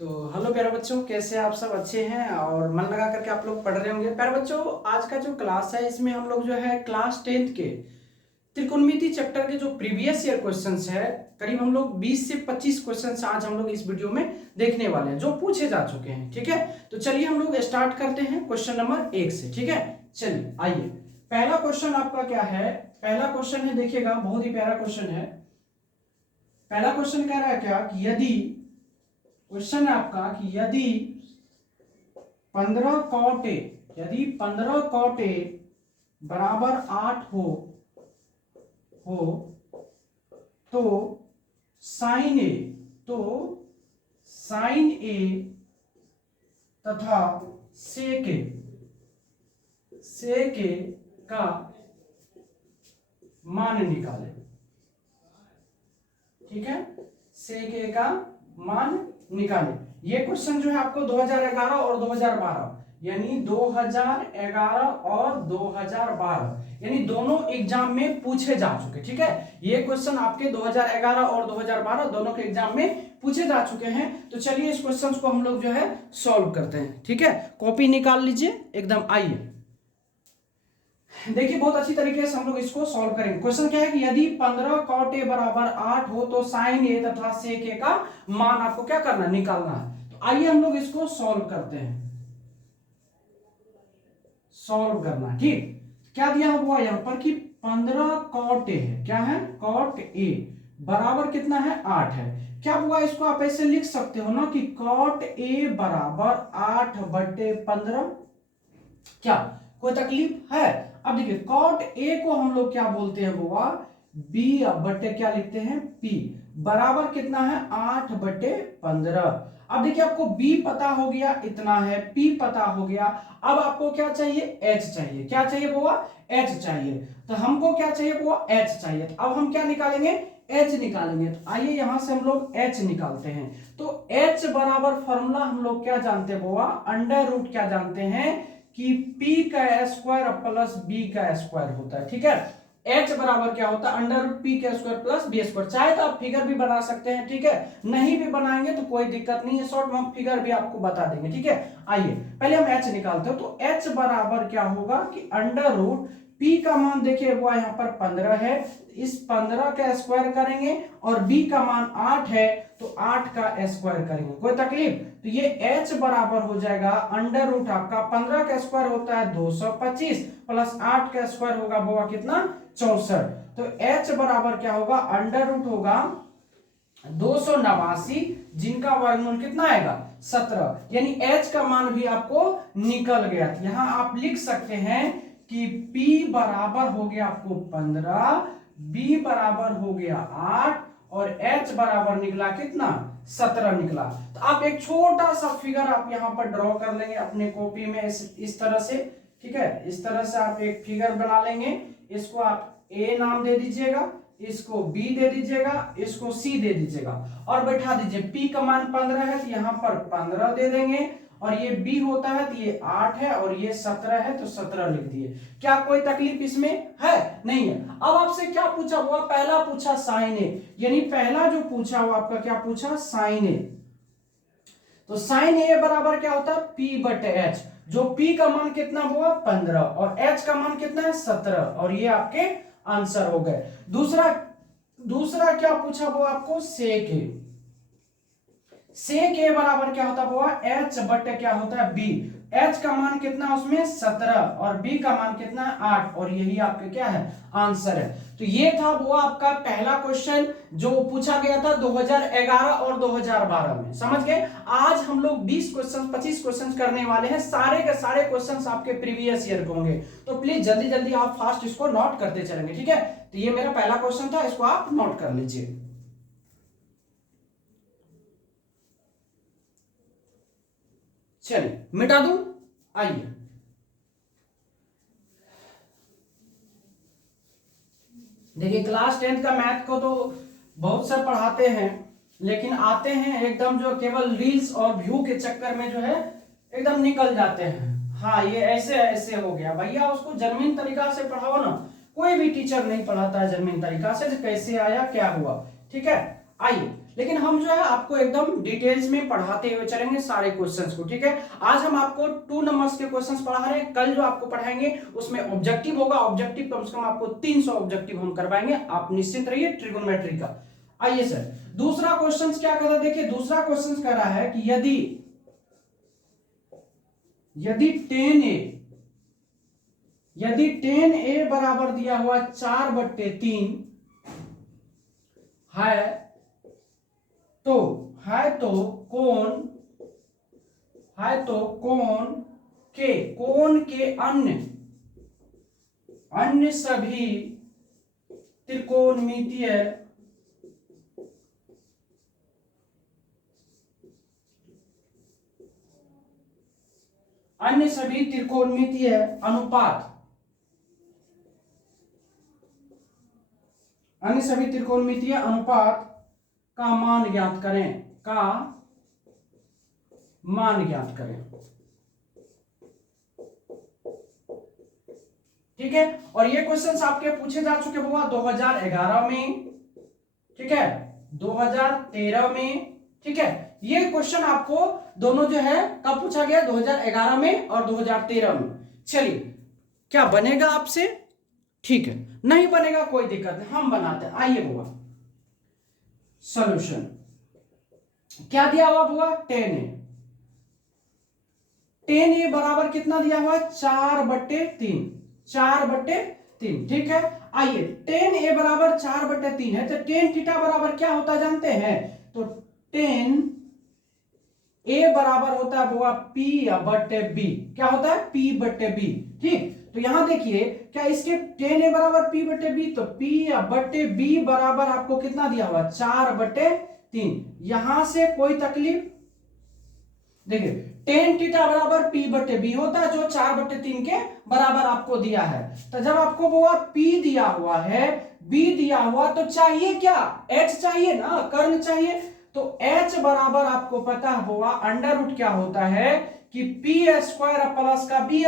तो हेलो प्यारे बच्चों, कैसे आप सब? अच्छे हैं और मन लगा करके आप लोग पढ़ रहे होंगे। प्यारे बच्चों, आज का जो क्लास है इसमें हम लोग जो है क्लास 10th के त्रिकोणमिति चैप्टर के जो प्रीवियस ईयर क्वेश्चंस है, करीब हम लोग 20 से 25 क्वेश्चंस आज हम लोग इस वीडियो में देखने वाले हैं जो पूछे जा चुके हैं। ठीक है, तो चलिए हम लोग स्टार्ट करते हैं क्वेश्चन नंबर 1 से। ठीक है, चलिए आइए। पहला क्वेश्चन आपका क्या है? पहला क्वेश्चन है, देखिएगा, बहुत ही प्यारा क्वेश्चन है। पहला क्वेश्चन कह रहा है क्या कि यदि, क्वेश्चन है आपका कि यदि 15 कॉट ए, यदि 15 कॉट ए बराबर 8 हो तो साइन ए, तो साइन ए तथा सेक ए का मान निकाले। ठीक है, सेक ए का मान निकाले। ये क्वेश्चन जो है आपको 2011 और 2012 यानी 2011 और 2012 यानी दोनों एग्जाम में पूछे जा चुके। ठीक है, ये क्वेश्चन आपके 2011 और 2012 दोनों के एग्जाम में पूछे जा चुके हैं। तो चलिए इस क्वेश्चन को हम लोग जो है सॉल्व करते हैं। ठीक है, कॉपी निकाल लीजिए एकदम। आइए देखिए, बहुत अच्छी तरीके से हम लोग इसको सॉल्व करेंगे। क्वेश्चन क्या है कि यदि 15 कॉट ए बराबर 8 हो तो साइन ए तथा सेक ए का मान आपको क्या करना, निकालना है। तो आइए हम लोग इसको सॉल्व करते हैं। सॉल्व करना, ठीक। क्या दिया हुआ यहाँ पर कि 15 कॉट ए है, क्या है, कॉट ए बराबर कितना है, 8 है। क्या हुआ, इसको आप ऐसे लिख सकते हो ना कि कॉट ए बराबर 8/15। क्या कोई तकलीफ है? अब देखिए, कॉट ए को हम लोग क्या बोलते हैं बुआ, बी बटे क्या लिखते हैं, पी, बराबर कितना है, 8/15। अब देखिए, आपको बी पता हो गया, इतना है, पी पता हो गया। अब आपको क्या चाहिए, एच चाहिए। क्या चाहिए बुआ, एच चाहिए। तो हमको क्या चाहिए बुआ, एच चाहिए। तो अब हम क्या निकालेंगे, एच निकालेंगे। तो आइए यहां से हम लोग एच निकालते हैं। तो एच बराबर फॉर्मूला हम लोग क्या जानते हैं बुआ, अंडर रूट क्या जानते हैं कि p का स्क्वायर प्लस b का स्क्वायर होता है। ठीक है, h बराबर क्या होता है, अंडर रूट p का स्क्वायर प्लस b स्क्वायर। चाहे तो आप फिगर भी बना सकते हैं। ठीक है, नहीं भी बनाएंगे तो कोई दिक्कत नहीं है, शॉर्ट में हम फिगर भी आपको बता देंगे। ठीक है, आइए पहले हम h निकालते हैं। तो h बराबर क्या होगा कि अंडर रूट p का मान देखिए वो यहाँ पर 15 है, इस 15 का स्क्वायर करेंगे, और b का मान 8 है तो 8 का स्क्वायर करेंगे। कोई तकलीफ? तो ये h बराबर हो जाएगा अंडर रूट आपका 15 का स्क्वायर होता है 225 प्लस 8 का स्क्वायर होगा वो कितना, 64। तो h बराबर क्या होगा, अंडर रूट होगा 289 जिनका वर्गमूल कितना आएगा, 17। यानी h का मान भी आपको निकल गया। यहां आप लिख सकते हैं कि p बराबर हो गया आपको 15, b बराबर हो गया 8 और h बराबर निकला कितना, 17 निकला। तो आप एक छोटा सा फिगर आप यहां पर ड्रॉ कर लेंगे अपने कॉपी में इस तरह से। ठीक है, इस तरह से आप एक फिगर बना लेंगे। इसको आप a नाम दे दीजिएगा, इसको b दे दीजिएगा, इसको c दे दीजिएगा और बैठा दीजिए। p का मान 15 है तो यहां पर 15 दे देंगे, और ये b होता है तो ये 8 है, और ये 17 है तो 17 लिख दिए। क्या कोई तकलीफ इसमें है? नहीं है। अब आपसे क्या पूछा हुआ, पहला पूछा साइन ए, यानी पहला जो पूछा हुआ आपका क्या पूछा, साइन ए। तो साइन ए बराबर क्या होता है, p बटे एच, जो p का मान कितना हुआ 15 और h का मान कितना है 17, और ये आपके आंसर हो गए। दूसरा क्या पूछा हुआ आपको, सेक ए। सेक ए बराबर क्या होता है, h बटे क्या होता है, b। h का मान कितना उसमें 17 और b का मान कितना है 8, और यही आपके क्या है, आंसर है। तो ये था वो आपका पहला क्वेश्चन जो पूछा गया था 2011 और 2012 में। समझ गए? आज हम लोग 20 क्वेश्चन 25 क्वेश्चन करने वाले हैं। सारे के सारे क्वेश्चन आपके प्रीवियस ईयर के होंगे। तो प्लीज जल्दी जल्दी आप फास्ट इसको नोट करते चलेंगे। ठीक है, तो ये मेरा पहला क्वेश्चन था, इसको आप नोट कर लीजिए। चलिए मिटा दूं, आइए। देखिए, क्लास 10th का मैथ को तो बहुत सर पढ़ाते हैं, लेकिन आते हैं एकदम जो केवल रील्स और व्यू के चक्कर में जो है एकदम निकल जाते हैं। हाँ, ये ऐसे ऐसे हो गया भैया, उसको जर्मन तरीका से पढ़ाओ ना। कोई भी टीचर नहीं पढ़ाता है जर्मन तरीका से, कैसे आया क्या हुआ। ठीक है, आइए, लेकिन हम जो है आपको एकदम डिटेल्स में पढ़ाते हुए चलेंगे सारे क्वेश्चंस को, ठीक है। आज हम आपको 2 नंबर्स के क्वेश्चंस पढ़ा रहे हैं, कल जो आपको पढ़ाएंगे उसमें ऑब्जेक्टिव होगा, ऑब्जेक्टिव कम से कम आपको 300 ऑब्जेक्टिव हम करवाएंगे, आप निश्चिंत रहिए ट्रिगोनोमेट्री का। आइए सर, दूसरा क्वेश्चन क्या कर रहा है, देखिए दूसरा क्वेश्चन कह रहा है कि यदि 10a बराबर दिया हुआ 4/3 है तो कोण के अन्य सभी त्रिकोणमितीय अनुपात का मान ज्ञात करें, ठीक है। और ये क्वेश्चंस आपके पूछे जा चुके हुआ 2011 में, ठीक है, 2013 में, ठीक है। ये क्वेश्चन आपको दोनों जो है कब पूछा गया, 2011 में और 2013 में। चलिए, क्या बनेगा आपसे, ठीक है, नहीं बनेगा कोई दिक्कत नहीं, हम बनाते हैं। आइए बुआ, सॉल्यूशन क्या दिया हुआ बुआ, 10a बराबर कितना दिया हुआ है, 4/3, ठीक है। आइए, 10a बराबर 4/3 है, तो tan थीटा बराबर क्या होता है जानते हैं, तो tan a बराबर होता है बुआ P/B, क्या होता है P/B, ठीक। तो यहां देखिए, क्या इसके tan a बराबर P/B, तो P/B बराबर आपको कितना दिया हुआ, 4/3। यहां से कोई तकलीफ, देखिए tan थीटा बराबर P/B होता है, जो 4/3 के बराबर आपको दिया है। तो जब आपको बुआ P दिया हुआ है, B दिया हुआ, तो चाहिए क्या, H चाहिए ना, कर्ण चाहिए। तो H बराबर आपको पता हुआ अंडर रूट क्या होता है कि P² प्लस का B²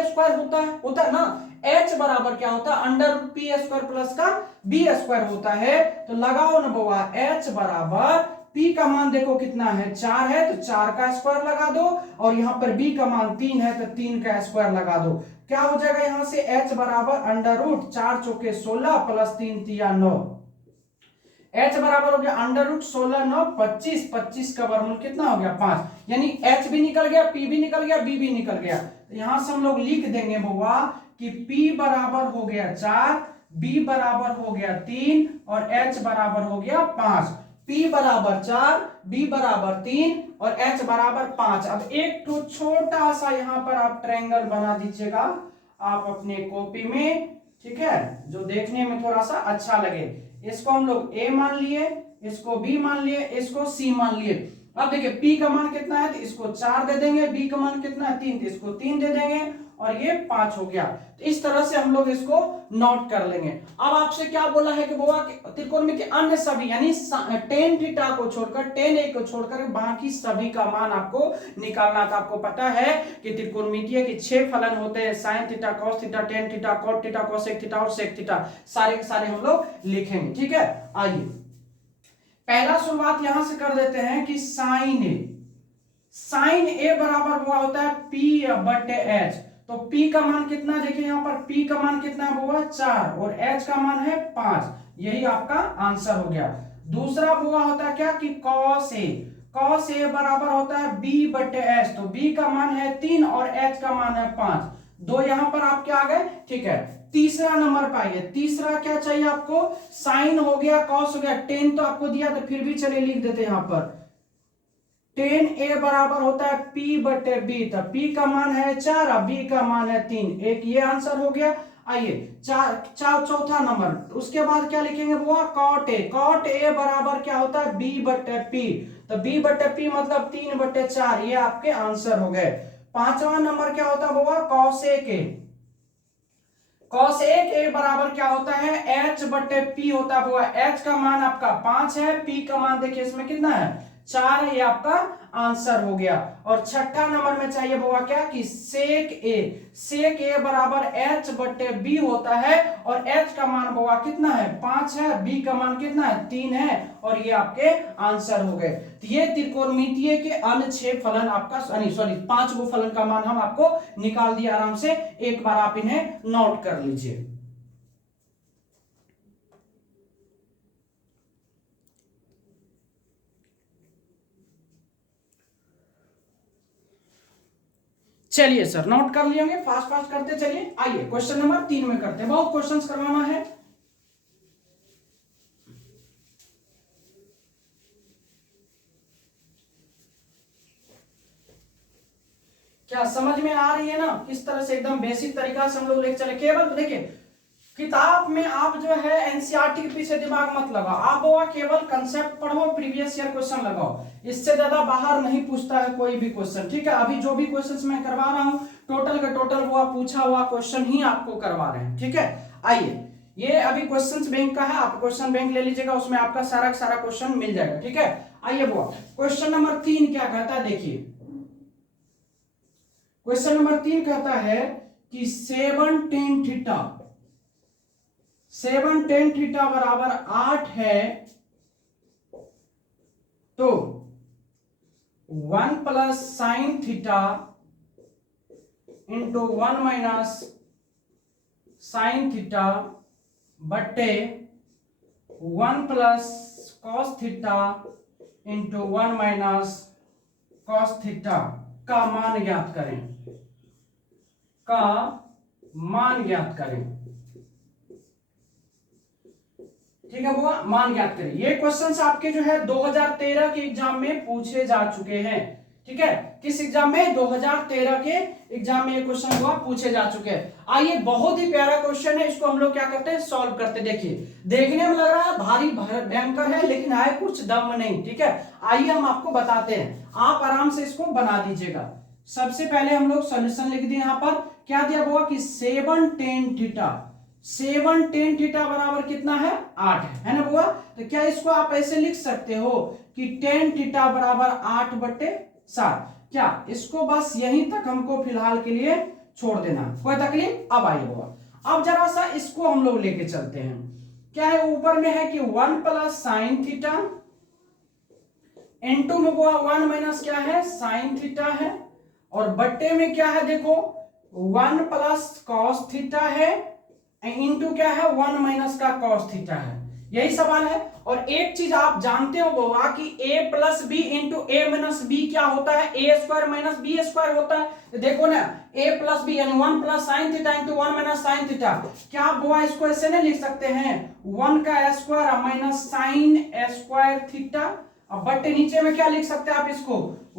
होता है ना। H बराबर क्या होता है, अंडर रूट P² प्लस का B² होता है। तो लगाओ ना बुआ, H बराबर P का मान देखो कितना है, 4 है, तो 4 का स्क्वायर लगा दो, और यहां पर B का मान 3 है, तो 3 का स्क्वायर लगा दो। क्या हो जाएगा यहां से, H बराबर अंडर रूट 4 चौके 16 प्लस 3 तिया 9, H बराबर हो गया अंडर रूट 16 9 25, 25 का वर्गमूल कितना हो गया 5, यानी H भी निकल गया, P भी निकल गया, B भी निकल गया। तो यहां से हम लोग लिख देंगे बुआ कि P बराबर हो गया 4, B बराबर हो गया 3 और H बराबर हो गया 5। P बराबर 4, B बराबर 3 और H बराबर 5। अब एक तो छोटा सा यहां पर आप ट्रायंगल बना दीजिएगा आप अपने कॉपी में, ठीक है, जो देखने में थोड़ा सा अच्छा लगे। इसको हम लोग A मान लिए, इसको B मान लिए, इसको C मान लिए। अब देखिए P का मान कितना है, तो इसको 4 दे देंगे, B का मान कितना है 3, तो इसको 3 दे देंगे, और ये 5 हो गया। तो इस तरह से हम लोग इसको नोट कर लेंगे। अब आपसे क्या बोला है कि बुआ त्रिकोणमिति अन्य सभी, यानी tan थीटा को छोड़कर, tan a को छोड़कर बाकी सभी का मान आपको निकालना था। आपको पता है कि त्रिकोणमितीय के 6 फलन होते हैं, sin theta, cos theta, tan theta, cot theta, cosec theta और sec थीटा, सारे के सारे हम लोग लिखेंगे, ठीक है। आइए, पहला शुरुआत यहां से कर देते हैं कि sin a बराबर हुआ होता है P/H। तो P का मान कितना, देखिए यहां पर P का मान कितना हुआ 4 और H का मान है 5, यही आपका आंसर हो गया। दूसरा हुआ होता है क्या कि cos a बराबर होता है B/H। तो B का मान है 3 और H का मान है 5, दो यहां पर आपके आ गए, ठीक है। तीसरा नंबर पाइए, तीसरा क्या चाहिए आपको, साइन हो गया, cos हो गया, tan तो आपको दिया, तो फिर भी चलिए लिख देते यहां पर tan a बराबर होता है P/B। तो P का मान है 4, B का मान है 3, एक ये आंसर हो गया। आइए चौथा नंबर, उसके बाद क्या लिखेंगे बुआ, cot a बराबर क्या होता है B/P। तो B/P मतलब 3/4, ये आपके आंसर हो गए। पांचवा नंबर क्या होता है बुआ, cosec a बराबर क्या होता है H/P होता है बुआ। H का मान आपका 5 है, P का मान देखिए इसमें कितना है 4 है, ये आपका आंसर हो गया। और छठा नंबर में चाहिए बुआ क्या कि सेक ए बराबर एच बटे बी होता है, और एच का मान बुआ कितना है 5 है, बी का मान कितना है 3 है, और ये आपके आंसर हो गए। तो ये त्रिकोणमितीय के अन्य 6 फलन आपका सॉरी 5 गो फलन का मान हम आपको निकाल दिया आराम से। एक बार आप इन्हें नोट कर लीजिए। चलिए सर, नोट कर लिए होंगे, फास्ट फास्ट करते चलिए। आइए क्वेश्चन नंबर 3 में करते हैं, बहुत क्वेश्चंस करवाना है। क्या समझ में आ रही है ना, किस तरह से एकदम बेसिक तरीका से हम लोग लेके चले। केवल देखिए किताब में आप जो है एनसीईआरटी के पीछे दिमाग मत लगाओ, आप वो केवल कंसेप्ट पढ़ो, प्रीवियस ईयर क्वेश्चन लगाओ, इससे ज्यादा बाहर नहीं पूछता है कोई भी क्वेश्चन, ठीक है। अभी जो भी क्वेश्चंस मैं करवा रहा हूं टोटल का टोटल वो पूछा हुआ क्वेश्चन ही आपको करवा रहे हैं, ठीक है। आइए, ये अभी क्वेश्चंस बैंक का है, आप क्वेश्चन बैंक ले लीजिएगा, उसमें आपका सारा सारा क्वेश्चन मिल जाएगा, ठीक है। आइए वो क्वेश्चन नंबर 3 क्या कहता है, देखिए क्वेश्चन नंबर 3 कहता है कि 7 tan थीटा बराबर 8 है, तो 1 plus sine theta into 1 minus sine theta बट्टे 1 plus cos theta into 1 minus cos theta का मान ज्ञात करें, का मान ज्ञात करें, ठीक है बुआ, मान ज्ञात करें। ये क्वेश्चंस आपके जो है 2013 के एग्जाम में पूछे जा चुके हैं, ठीक है। किस एग्जाम में, 2013 के एग्जाम में ये क्वेश्चन हुआ पूछे जा चुके हैं। आइए, बहुत ही प्यारा क्वेश्चन है, इसको हम लोग क्या करते हैं सॉल्व करते। देखिए देखने में लग रहा है भारी भयंकर है, लेकिन है कुछ दम नहीं, ठीक है। आइए हम आपको बताते हैं, आप आराम से इसको बना दीजिएगा। सबसे पहले हम लोग सॉल्यूशन लिख दिए, यहां पर क्या दिया हुआ कि 7 tan थीटा बराबर कितना है 8 है ना बुआ। तो क्या इसको आप ऐसे लिख सकते हो कि tan थीटा बराबर 8/7। क्या इसको बस यहीं तक हमको फिलहाल के लिए छोड़ देना, कोई तकलीफ। अब आइए बुआ, अब जरा सा इसको हम लोग लेके चलते हैं। क्या है ऊपर में है कि 1 प्लस साइन थीटा इंटू में बुआ 1 माइनस क्या है साइन थीटा है, और बट्टे में क्या है देखो 1 प्लस कॉस थीटा है इंटू क्या है 1 माइनस का कॉस थीटा है, यही सवाल है। और एक चीज आप जानते हो बोला कि a plus B into A minus B क्या होता है, A square minus B square होता है। तो देखो ना a प्लस बी यानी 1 plus sine theta into 1 minus sine theta, क्या आप बुआ इसको ऐसे नहीं लिख सकते हैं 1 का square minus sine square theta. अब बट नीचे में क्या लिख सकते हैं आप इसको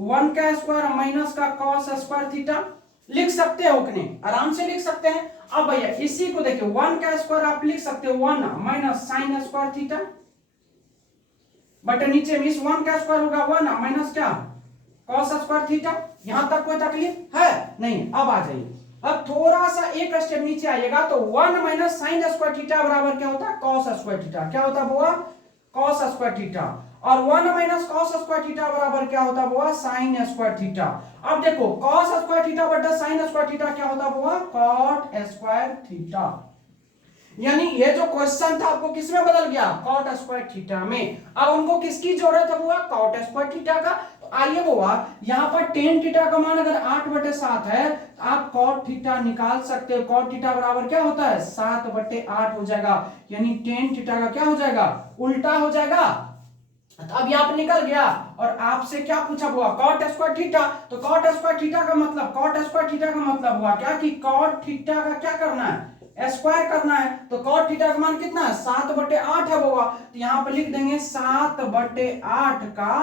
1 का स्क्वायर माइनस का कॉस स्क्वायर थीटा लिख सकते हो कि नहीं, आराम से लिख सकते हैं। अब भैया इसी को देखिए 1 का स्क्वायर आप लिख सकते हो 1 minus sine square theta, but नीचे में इस 1 का स्क्वायर होगा 1 माइनस क्या कॉस स्क्वायर थीटा। यहां तक कोई तकलीफ है नहीं। अब आ जाइए, अब थोड़ा सा एक स्टेप नीचे आइएगा तो 1 माइनस साइन स्क्वायर थीटा बराबर क्या होता है कॉस स्क्वायर थीटा। क्या होता है बुआ कॉस स्क्वायर थीटा, और 1 माइनस कॉस स्क्वायर थीटा बराबर क्या होता है बुआ साइन स्क्वायर थीटा। अब देखो कॉस स्क्वायर थीटा बटा साइन स्क्वायर थीटा क्या होता है बुआ कॉट स्क्वायर थीटा। यानी ये जो क्वेश्चन था आपको किसमें बदल गया कॉट स्क्वायर थीटा में। अब उनको किसकी जरूरत है बुआ कॉट स्क्वायर थीटा का। तो आइए बुआ यहां पर tan थीटा का मान अगर 8/7 है तो आप कॉट थीटा निकाल सकते हो। कॉट थीटा बराबर क्या होता है 7/8 हो जाएगा, यानी tan थीटा का क्या हो जाएगा उल्टा हो जाएगा। तो अब यहाँ पर निकल गया, और आपसे क्या पूछा हुआ कॉट स्क्वायर थीटा। तो कॉट स्क्वायर थीटा का मतलब कॉट स्क्वायर थीटा का मतलब हुआ क्या कि कॉट थीटा का क्या करना है स्क्वायर करना है। तो कॉट थीटा का मान कितना है 7/8 है बुआ। तो यहाँ पे लिख देंगे 7/8 का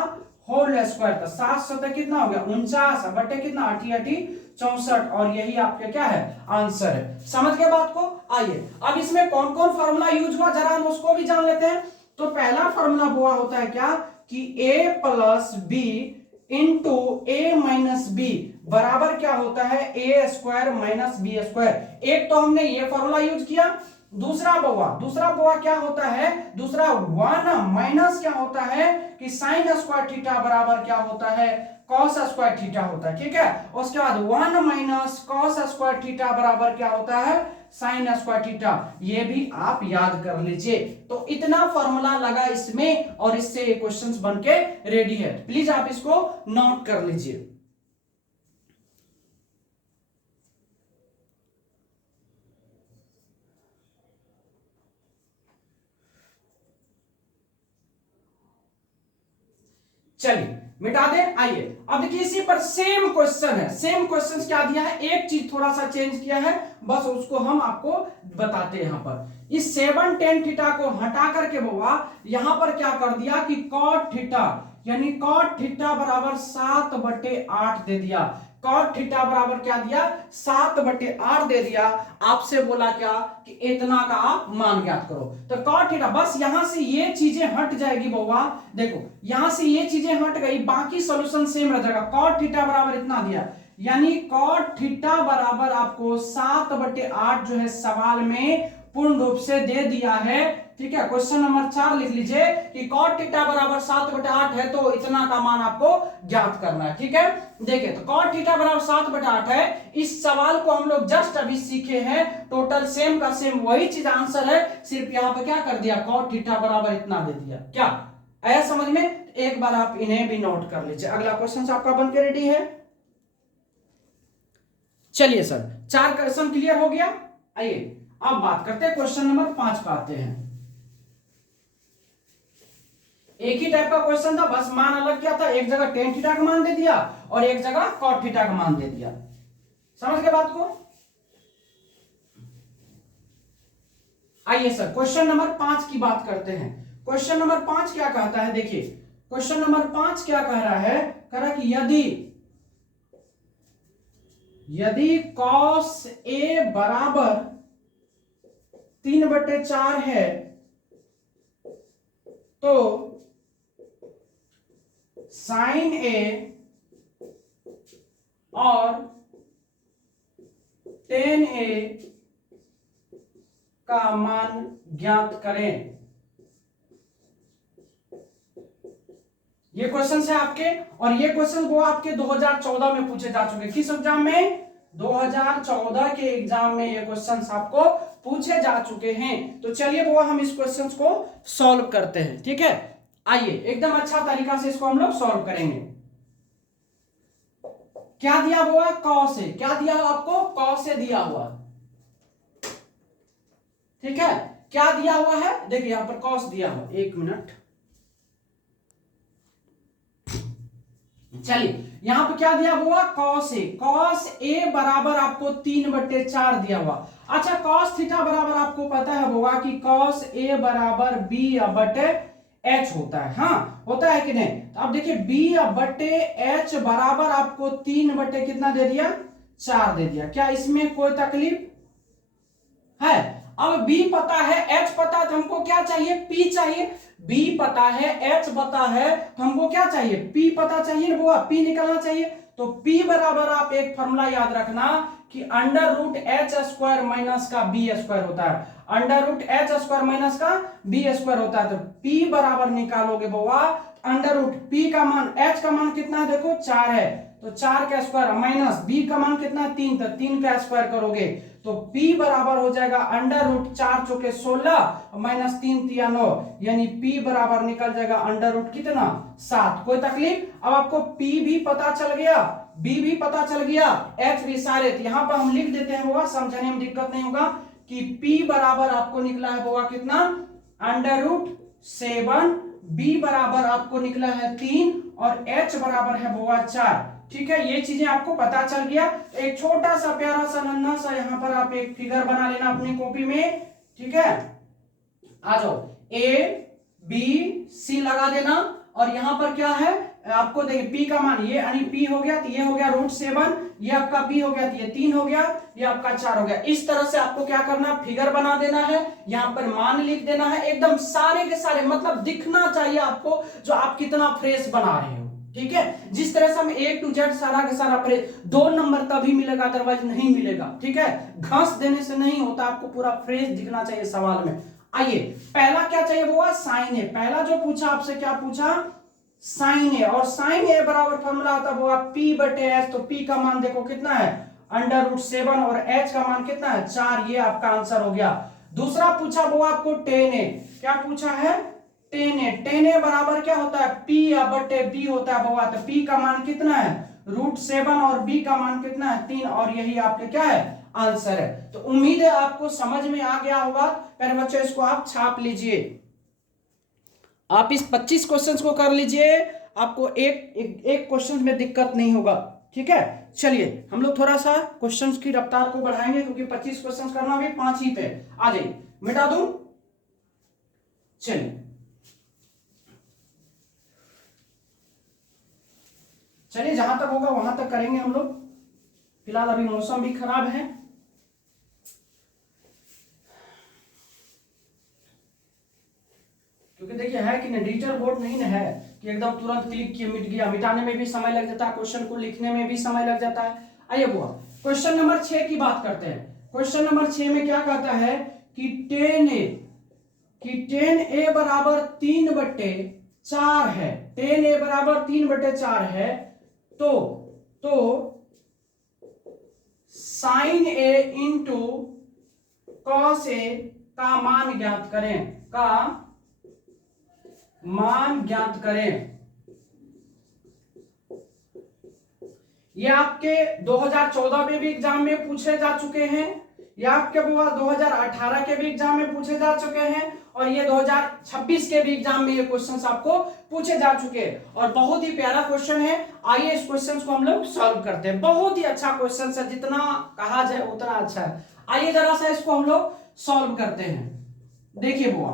होल स्क्वायर। तो 7 सतह कितना हो गया 49 बटे कितना 8 64, और यही आपके क्या है आंसर है। समझ गए बात को। आइए अब इसमें कौन कौन फॉर्मूला यूज हुआ जरा हम उसको भी जान लेते हैं। तो पहला फॉर्मूला हुआ होता है क्या कि a plus B into A minus B बराबर क्या होता है A square minus B square. एक तो हमने ये फॉर्मूला यूज किया, दूसरा बउआ क्या होता है, दूसरा 1 माइनस क्या होता है कि साइन स्क्वायर थीटा बराबर क्या होता है, कॉस स्क्वायर थीटा होता है। ठीक है, उसके बाद 1 माइनस कॉस स्क्वायर थीटा बराबर क्या होता है, साइन स्क्वायर थीटा। ये भी आप याद कर लीजिए। तो इतना फॉर्मूला लगा इसमें और इससे ये क्वेश्चंस बन के रेडी है। प्लीज आप इसको नोट कर लीजिए। चलिए मिटा दें। आइए अब देखिए इसी पर सेम क्वेश्चन है, सेम क्वेश्चन क्या दिया है, एक चीज थोड़ा सा चेंज किया है, बस उसको हम आपको बताते हैं। यहां पर इस 7 tan थीटा को हटा करके बउआ यहां पर क्या कर दिया कि cot थीटा, यानी cot थीटा बराबर 7/8 दे दिया। cot थीटा बराबर क्या दिया, 7/8 दे दिया। आपसे बोला क्या कि इतना का आप मान ज्ञात करो। तो cot थीटा, बस यहां से ये चीजें हट जाएगी बउआ। देखो यहां से ये चीजें हट गई, बाकी सॉल्यूशन सेम रह जाएगा। cot थीटा बराबर इतना दिया, यानी cot थीटा बराबर आपको 7/8 जो है सवाल में पूर्ण रूप से दे दिया है। ठीक है, क्वेश्चन नंबर 4 लिख लीजिए कि cot थीटा बराबर 7/8 है, तो इतना का मान आपको ज्ञात करना है। ठीक है, देखिए तो cot थीटा बराबर 7/8 है। इस सवाल को हम लोग जस्ट अभी सीखे हैं, टोटल सेम का सेम वही चीज आंसर है, सिर्फ यहां पर क्या कर दिया, cot थीटा बराबर इतना दे दिया। क्या आया समझ में? एक बार आप इन्हें भी नोट कर लीजिए। अगला क्वेश्चन आपका बनकर रेडी है। चलिए सर, 4 क्वेश्चन क्लियर हो गया। आइए अब बात करते हैं क्वेश्चन नंबर 5 पर आते हैं। एक ही टाइप का क्वेश्चन था, बस मान अलग क्या था, एक जगह tan थीटा का मान दे दिया और एक जगह cot थीटा का मान दे दिया। समझ गए बात को? आइए सर क्वेश्चन नंबर 5 की बात करते हैं। क्वेश्चन नंबर 5 क्या कहता है, देखिए क्वेश्चन नंबर 5 क्या कह रहा है, कह रहा कि यदि cos a बराबर 3/4 है तो sin a और tan a का मान ज्ञात करें। ये क्वेश्चन है आपके, और ये क्वेश्चन वो आपके 2014 में पूछे जा चुके। किस एग्जाम में? 2014 के एग्जाम में ये क्वेश्चंस आपको पूछे जा चुके हैं। तो चलिए वो हम इस क्वेश्चंस को सॉल्व करते हैं। ठीक है, आइए एकदम अच्छा तरीका से इसको हम लोग सॉल्व करेंगे। क्या दिया हुआ? cos a। क्या दिया आपको? cos a दिया हुआ। ठीक है, क्या दिया हुआ है, देखिए यहां पर cos दिया हुआ। एक मिनट, चलिए यहां पे क्या दिया हुआ, cos a बराबर आपको 3/4 दिया हुआ। अच्छा cos थीटा बराबर आपको पता है होगा कि cos a बराबर b/h होता है। हाँ होता है कि नहीं? तो अब देखिए b/h बराबर आपको 3 कितना दे दिया, 4 दे दिया। क्या इसमें कोई तकलीफ है? अब b पता है, h पता है, तो हमको क्या चाहिए, p चाहिए। b पता है, h पता है, तो हमको क्या चाहिए, p पता चाहिए ना बुआ, p निकलना चाहिए। तो p बराबर आप एक फॉर्मूला याद रखना कि √h² माइनस का b² होता है। √h² माइनस का b² होता है। तो p बराबर निकालोगे बुआ, √p का मान, h का मान कितना है देखो 4 है, तो 4 का स्क्वायर माइनस b का मान कितना है 3, तो 3 का स्क्वायर करोगे तो p बराबर हो जाएगा √4 चौके 16 माइनस 3 तिया 9, यानी p बराबर निकल जाएगा √ कितना 7। कोई तकलीफ? अब आपको p भी पता चल गया, b भी पता चल गया, h भी सारे। तो यहां पर हम लिख देते हैं होगा, समझने में दिक्कत नहीं होगा कि p बराबर आपको निकला है होगा कितना, √7, b बराबर आपको निकला है 3 और h बराबर है होगा 4। ठीक है, ये चीजें आपको पता चल गया। एक छोटा सा प्यारा सा नन्हा सा यहाँ पर आप एक फिगर बना लेना अपनी कॉपी में। ठीक है, आ जाओ, a b c लगा देना, और यहाँ पर क्या है आपको देखिए p का मान, ये यानी p हो गया, तो ये हो गया √7, ये आपका p हो गया, तो ये 3 हो गया, ये आपका 4 हो गया। इस तरह से आपको क्या करना, फिगर बना देना है, यहाँ पर मान लिख देना है, एकदम सारे के सारे, मतलब दिखना चाहिए आपको जो आप कितना फ्रेश बना रहे हो। ठीक है। जिस तरह से हम A to Z सारा का सारा पढ़े, 2 नंबर तभी मिलेगा, अदरवाइज नहीं मिलेगा। ठीक है, घास देने से नहीं होता, आपको पूरा फ्रेश दिखना चाहिए सवाल में। आइए, पहला क्या चाहिए वो साइन ए। पहला जो पूछा आपसे, क्या पूछा, साइन ए। और साइन ए बराबर फॉर्मूला आता वो P बटे एच। तो P का मान देखो कितना है, √7, और H का मान कितना है, 4। ये आपका आंसर हो गया। दूसरा पूछा वो आपको tan ए। क्या पूछा है, tan ए बराबर क्या होता है, P या बटे B होता है बउआ। तो P का मान कितना है, √7, और B का मान कितना है, 3। और यही आपके क्या है, आंसर है। तो उम्मीद है आपको समझ में आ गया होगा। प्यारे बच्चों, इसको आप छाप लीजिए। आप इस 25 क्वेश्चंस को कर लीजिए, आपको एक क्वेश्चन में दिक्कत नहीं होगा। ठीक है, चलिए हम लोग थोड़ा सा क्वेश्चंस की रफ्तार को बढ़ाएंगे, क्योंकि 25 क्वेश्चंस करना भी 5 ही पे। आ जाइए, मिटा दूं, चलिए चलिए जहां तक होगा वहां तक करेंगे हम लोग। फिलहाल अभी मौसम भी खराब है। क्योंकि देखिए है कि ना, डिजिटल बोर्ड नहीं ना है कि एकदम तुरंत क्लिक किए मिट गया। मिटाने में भी समय लग जाता है, क्वेश्चन को लिखने में भी समय लग जाता है। आइए बुआ, क्वेश्चन नंबर 6 की बात करते हैं। क्वेश्चन नंबर 6 में क्या कहता है कि tan a बराबर 3/4 है। tan a बराबर 3/4 है। तो sine a into cos a का मान ज्ञात करें, का मान ज्ञात करें। ये आपके 2014 में भी एग्जाम में पूछे जा चुके हैं, या आपके 2018 के भी एग्जाम में पूछे जा चुके हैं, और ये 2026 के भी एग्जाम में ये क्वेश्चंस आपको पूछे जा चुके हैं। और बहुत ही प्यारा क्वेश्चन है। आइए इस क्वेश्चन को हम लोग सॉल्व करते हैं। बहुत ही अच्छा क्वेश्चन है, जितना कहा जाए उतना अच्छा है। आइए जरा सा इसको हम लोग सॉल्व करते हैं। देखिए बुआ,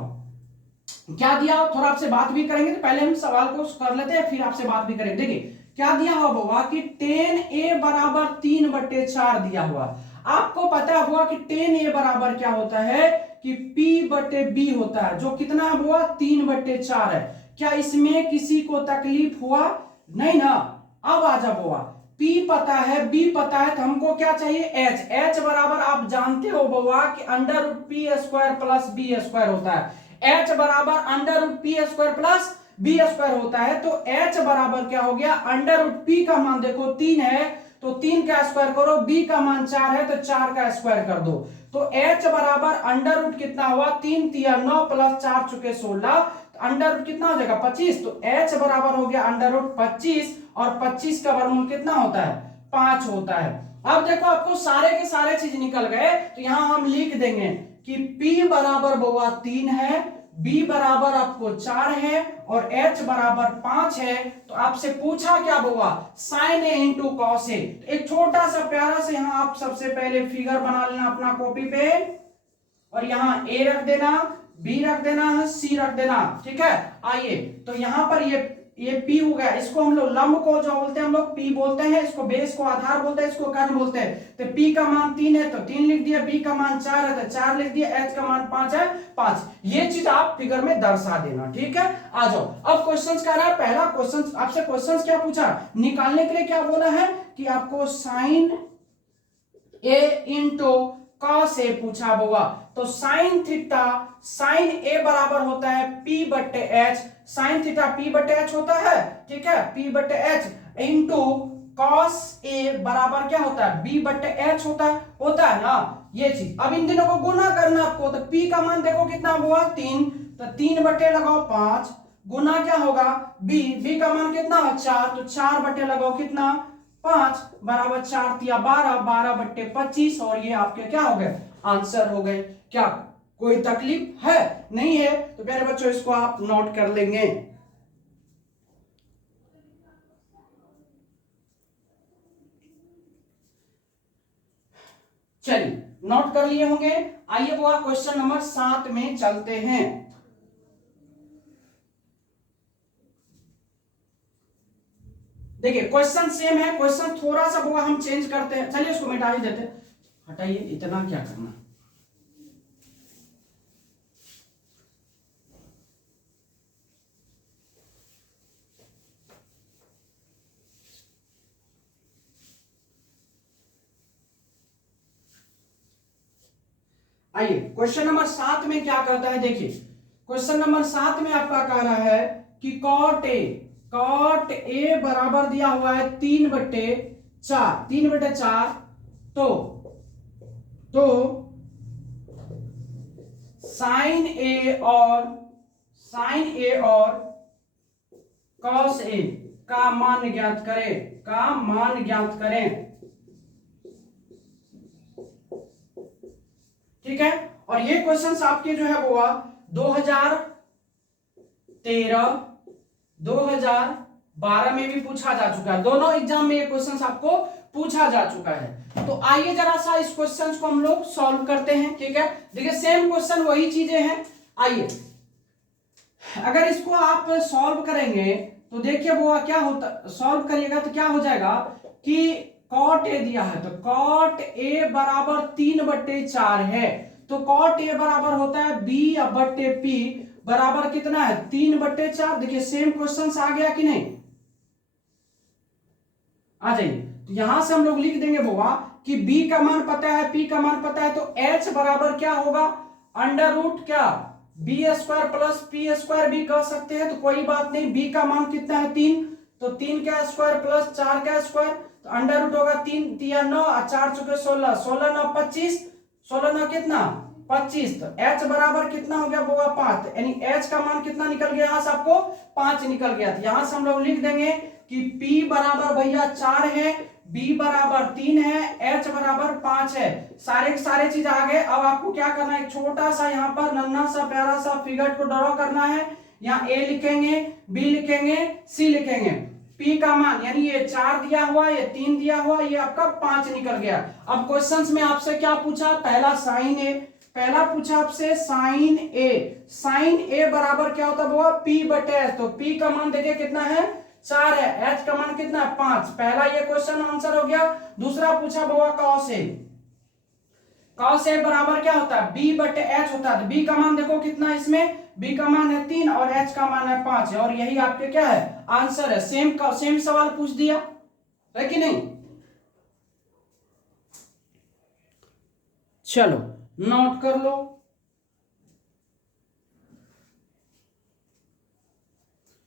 क्या दिया, थोड़ा आपसे बात भी करेंगे। तो पहले हम सवाल को कर लेते हैं, फिर आपसे बात भी करेंगे। देखिए क्या दिया हुआ कि tan a बराबर 3/4 दिया हुआ। आपको पता हुआ कि tan a बराबर क्या होता है कि P बटे B होता है, जो कितना हुआ 3/4 है। क्या इसमें किसी को तकलीफ हुआ, नहीं ना। अब आ जा बुआ, P पता है, B पता है, तो हमको क्या चाहिए, H बराबर आप जानते हो बुआ कि √P² प्लस B² होता है। H बराबर √P² प्लस B² होता है। तो H बराबर क्या हो गया, √P का मान देखो 3 है, तो 3 का स्क्वायर करो, B का मान 4 है तो 4 का स्क्वायर कर दो। तो H बराबर अंडर कितना हुआ, 3 3 9 प्लस 4 चुके 16, तो अंडर कितना हो जाएगा 25। तो H बराबर हो गया √25, और 25 का वर्गमूल कितना होता है, 5 होता है। अब देखो आपको सारे के सारे चीज निकल गए, तो यहां हम लिख देंगे कि P बराबर बुआ 3 है, B बराबर आपको 4 है, और H बराबर 5 है। तो आपसे पूछा क्या बुआ, sign A into cos A. एक छोटा सा प्यारा से यहां आप सबसे पहले फिगर बना लेना अपना कॉपी पे, और यहां A रख देना, B रख देना, C रख देना। ठीक है, आइए तो यहां पर ये P हो गया। इसको हम लोग लंब को जो बोलते हैं हम लोग P बोलते हैं, इसको बेस को आधार बोलते हैं, इसको कर्ण बोलते हैं। तो P का मान 3 है तो 3 लिख दिया, B का मान 4 है तो 4 लिख दिया, H का मान 5 है 5। ये चीज आप फिगर में दर्शा देना। ठीक है, आ जाओ। अब क्वेश्चंस कह रहा है, पहला क्वेश्चन आपसे, क्वेश्चंस क्या पूछा, निकालने के लिए क्या बोला है कि आपको sign A into cos A पूछा होगा। तो साइन थीटा, साइन ए बराबर होता है P बटे एच। साइन थीटा P बटे एच होता है, ठीक है, P बटे एच इंटू कॉस ए बराबर क्या होता है, B बटे एच होता है ना, ये चीज। अब इन दिनों को गुना करना आपको, तो P का मान देखो कितना हुआ 3, तो 3 बटे लगाओ 5, गुना क्या होगा B का मान कितना है 4, तो 4 बटे लगाओ कितना 5, बराबर 4 तिया 12, 12 बट्टे 25, और ये आपके क्या हो गए, आंसर हो गए। क्या कोई तकलीफ है, नहीं है? तो प्यारे बच्चों इसको आप नोट कर लेंगे। चलिए नोट कर लिए होंगे। आइए वो क्वेश्चन नंबर 7 में चलते हैं। देखिए क्वेश्चन सेम है, क्वेश्चन थोड़ा सा वो हम चेंज करते हैं। चलिए इसको मिटा ही देते, हटाइए, इतना क्या करना। आइए क्वेश्चन नंबर 7 में क्या कहता है, देखिए क्वेश्चन नंबर 7 में आपका कह रहा है कि कॉट ए बराबर दिया हुआ है 3/4 तो साइन ए और कॉस ए का मान ज्ञात करें। ठीक है, और ये क्वेश्चंस आपके जो है वो 2013 2012 में भी पूछा जा चुका है। दोनों एग्जाम में ये क्वेश्चंस आपको पूछा जा चुका है। तो आइए जरा सा इस क्वेश्चंस को हम लोग सॉल्व करते हैं। ठीक है, देखिए सेम क्वेश्चन वही चीजें हैं। आइए अगर इसको आप सॉल्व करेंगे तो देखिए वो क्या होता, सॉल्व करिएगा तो क्या हो जाएगा कि कॉट ए दिया है, तो कॉट ए बराबर 3/4 है, तो कॉट ए बराबर होता है b/p बराबर कितना है 3/4। देखिए सेम क्वेश्चन आ गया कि नहीं, आ जाइए। तो यहां से हम लोग लिख देंगे बोवा कि b का मान पता है, p का मान पता है, तो h बराबर क्या होगा अंडर रूट क्या b² प्लस p² भी कह सकते हैं, तो कोई बात नहीं। b का मान कितना है 3, तो 3 का स्क्वायर प्लस 4 का स्क्वायर, तो अंडर रूट होगा 3 3 9 और 4 चौके 16, 16 9 25, 16 9 कितना 25, तो h बराबर कितना हो गया बोगा 5, यानी h का मान कितना निकल गया, यहां से आपको 5 निकल गया। तो यहां से हम लोग लिख देंगे कि p बराबर भैया 4 है, b बराबर 3 है, h बराबर 5 है। सारे के सारे चीज आ गए। अब आपको क्या करना है, छोटा सा यहाँ पर नन्हा सा प्यारा सा फिगर को ड्रॉ करना है। यहाँ a लिखेंगे, b लिखेंगे, c लिखेंगे। p का मान यानी ये 4 दिया हुआ, ये 3 दिया हुआ, ये आपका 5 निकल गया। अब क्वेश्चंस में आपसे क्या पूछा, पहला साइन ए, पहला पूछा आपसे साइन ए बराबर क्या होता है p/s, तो p का मान देखिए कितना है 4 है, h का मान कितना है 5। पहला ये क्वेश्चन आंसर हो गया। दूसरा पूछा बोआ कॉस ए बराबर क्या होता है b/h होता है, तो b का मान देखो कितना है, इसमें b का मान है 3 और h का मान है 5 है, और यही आपके क्या है आंसर है। सेम सवाल पूछ दिया है कि नहीं। चलो नोट कर लो।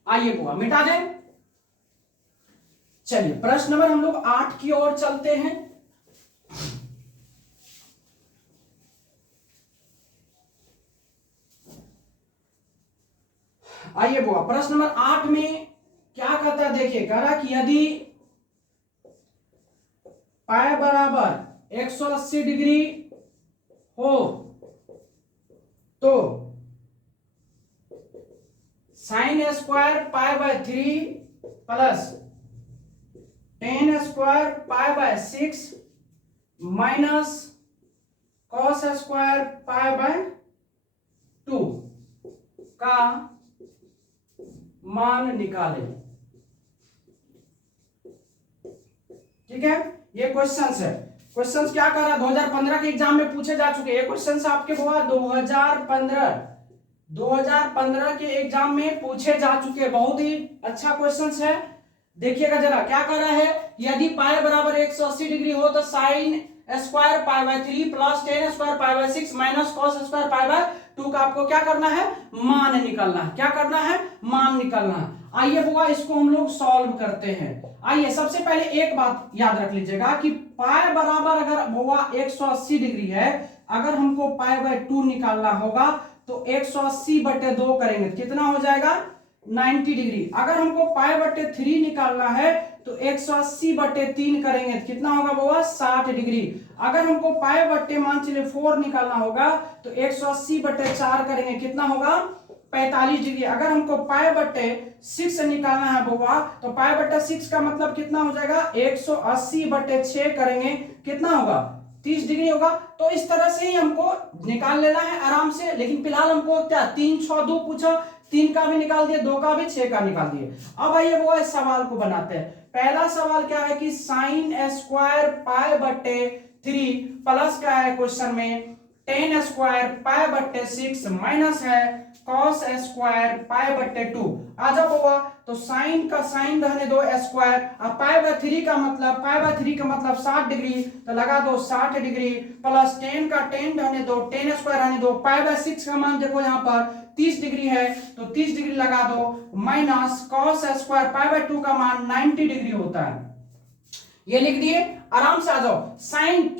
आइए बुआ मिटा दें। चलिए प्रश्न नंबर हम लोग 8 की ओर चलते हैं। आइए बुआ प्रश्न नंबर 8 में क्या कहता है, देखिए कह रहा कि यदि पाई बराबर 180 डिग्री हो तो sine square π/3 plus tan square π/6 minus cos square π/2 का मान निकाले। ठीक है, ये क्वेश्चंस है। क्वेश्चंस क्या कर रहा है 2015 के एग्जाम में पूछे जा चुके। ये क्वेश्चंस आपके हुआ 2015 के एग्जाम में पूछे जा चुके। बहुत ही अच्छा क्वेश्चंस है, देखिएगा जरा क्या कर रहा है। यदि पाई बराबर 180 डिग्री हो तो sine square π/3 plus tan square π/6 minus cos square π/2 का आपको क्या करना है मान निकालना है। क्या करना है मान निकालना है। आइए बुआ इसको हम लोग सॉल्व करते हैं। आइए सबसे पहले एक बात याद रख लीजिएगा कि पाई बराबर अगर बुआ 180 डिग्री है, अगर हमको π/2 निकालना होगा तो 180/2 करेंगे कितना हो जाएगा 90 डिग्री। अगर हमको π/3 निकालना है तो 180/3 करेंगे कितना होगा बुआ 60 डिग्री। अगर हमको π/, मान चलिए 4 निकालना होगा तो 180/4 करेंगे कितना होगा 45 डिग्री। अगर हमको π/6 निकालना है बुआ तो π/6 का मतलब कितना हो जाएगा 180/6 करेंगे कितना होगा 30 डिग्री होगा। तो इस तरह से ही हमको निकाल लेना है आराम से। लेकिन फिलहाल हमको क्या 3 6 2 पूछा, 3 का भी निकाल दिए, 2 का भी, 6 का निकाल दिए। अब आइए वो इस सवाल को बनाते हैं। पहला सवाल क्या है कि साइन स्क्वायर π/3 प्लस क्या है क्वेश्चन में टेन स्क्वायर पाई बट्टे 6 माइनस है कॉस स्क्वायर पाई बट्टे 2। आ जाओ बाबा, तो साइन का साइन रहने दो स्क्वायर, अब पाई बाय 3 का मतलब 60 डिग्री, तो लगा दो 60 डिग्री, प्लस टेन का टेन रहने दो, टेन स्क्वायर रहने दो, पाई बाय 6 का मान देखो यहाँ पर 30 डिग्री है, तो 30 डिग्री लगा दो, minus cos square pi by 2 का मान 90 डिग्री होता है। ये लिख दिए, आराम से आ जाओ। साइन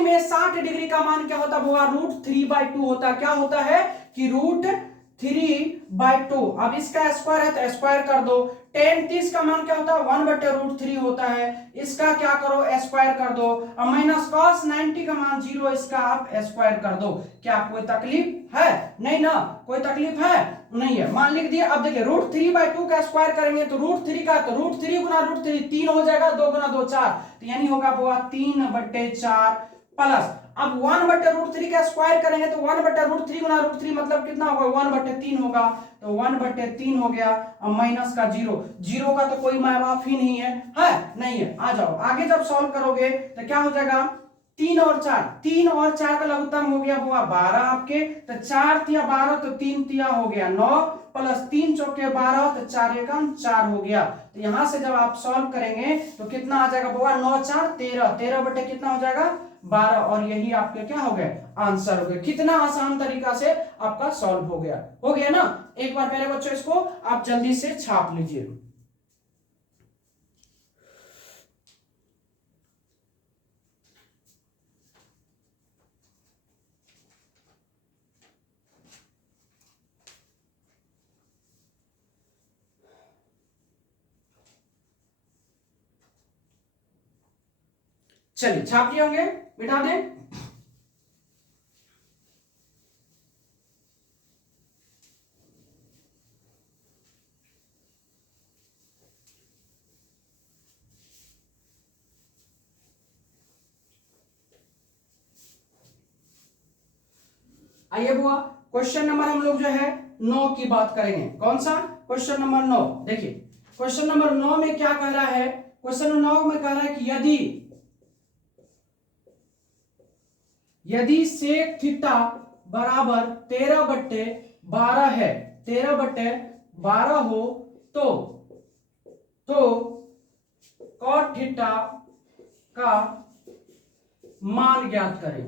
में 60 डिग्री का मान क्या होता है? √3/2 होता है। क्या होता है कि √3/2। अब इसका स्क्वायर है तो स्क्वायर कर दो। टेन 30 का मान क्या होता है? 1/√3 होता है। इसका क्या करो? स्क्वायर कर दो। अब माइनस कॉस 90 का मान 0, इसका आप स्क्वायर कर दो। क्या कोई तकलीफ है? नहीं ना, कोई तकलीफ है नहीं है। मान लिख दिए। अब देखिए √3/2 का स्क्वायर करेंगे तो √3 का, तो √3 गुना √3 3 हो जाएगा, 2 गुना 2 4, तो यानी होगा वो 3/4 प्लस, अब 1/√3 का स्क्वायर करेंगे तो 1/√3 गुना √3 मतलब कितना होगा? 1/3 होगा, तो 1/3 हो गया। अब माइनस का 0 का तो कोई माँ बाप ही नहीं है, नहीं है। आ जाओ आगे, जब सॉल्व करोगे तो क्या हो जाएगा? 3 और 4 का लघुत्तम हो गया बुआ 12 आपके, तो 4 तिया 12, तो 3 तिया हो गया 9, प्लस 3 चौके 12, तो 4 एकम 4 हो गया। तो यहां से जब आप सॉल्व करेंगे तो कितना आ जाएगा बुआ? 9 4 13, 13 बटे कितना हो जाएगा? 12, और यही आपके क्या हो गए? आंसर हो गए। कितना आसान तरीका से आपका सॉल्व हो गया ना। एक बार पहले बच्चों इसको आप जल्दी से छाप लीजिए। चलिए छाप लिए होंगे, मिटा दें। आइए बुआ, क्वेश्चन नंबर हम लोग जो है 9 की बात करेंगे। कौन सा? Question number 9। देखिए क्वेश्चन नंबर 9 में क्या कह रहा है? क्वेश्चन नंबर 9 में कह रहा है कि यदि सेक थीटा बराबर 13/12 है, 13/12 हो तो कॉट थीटा का मान ज्ञात करें।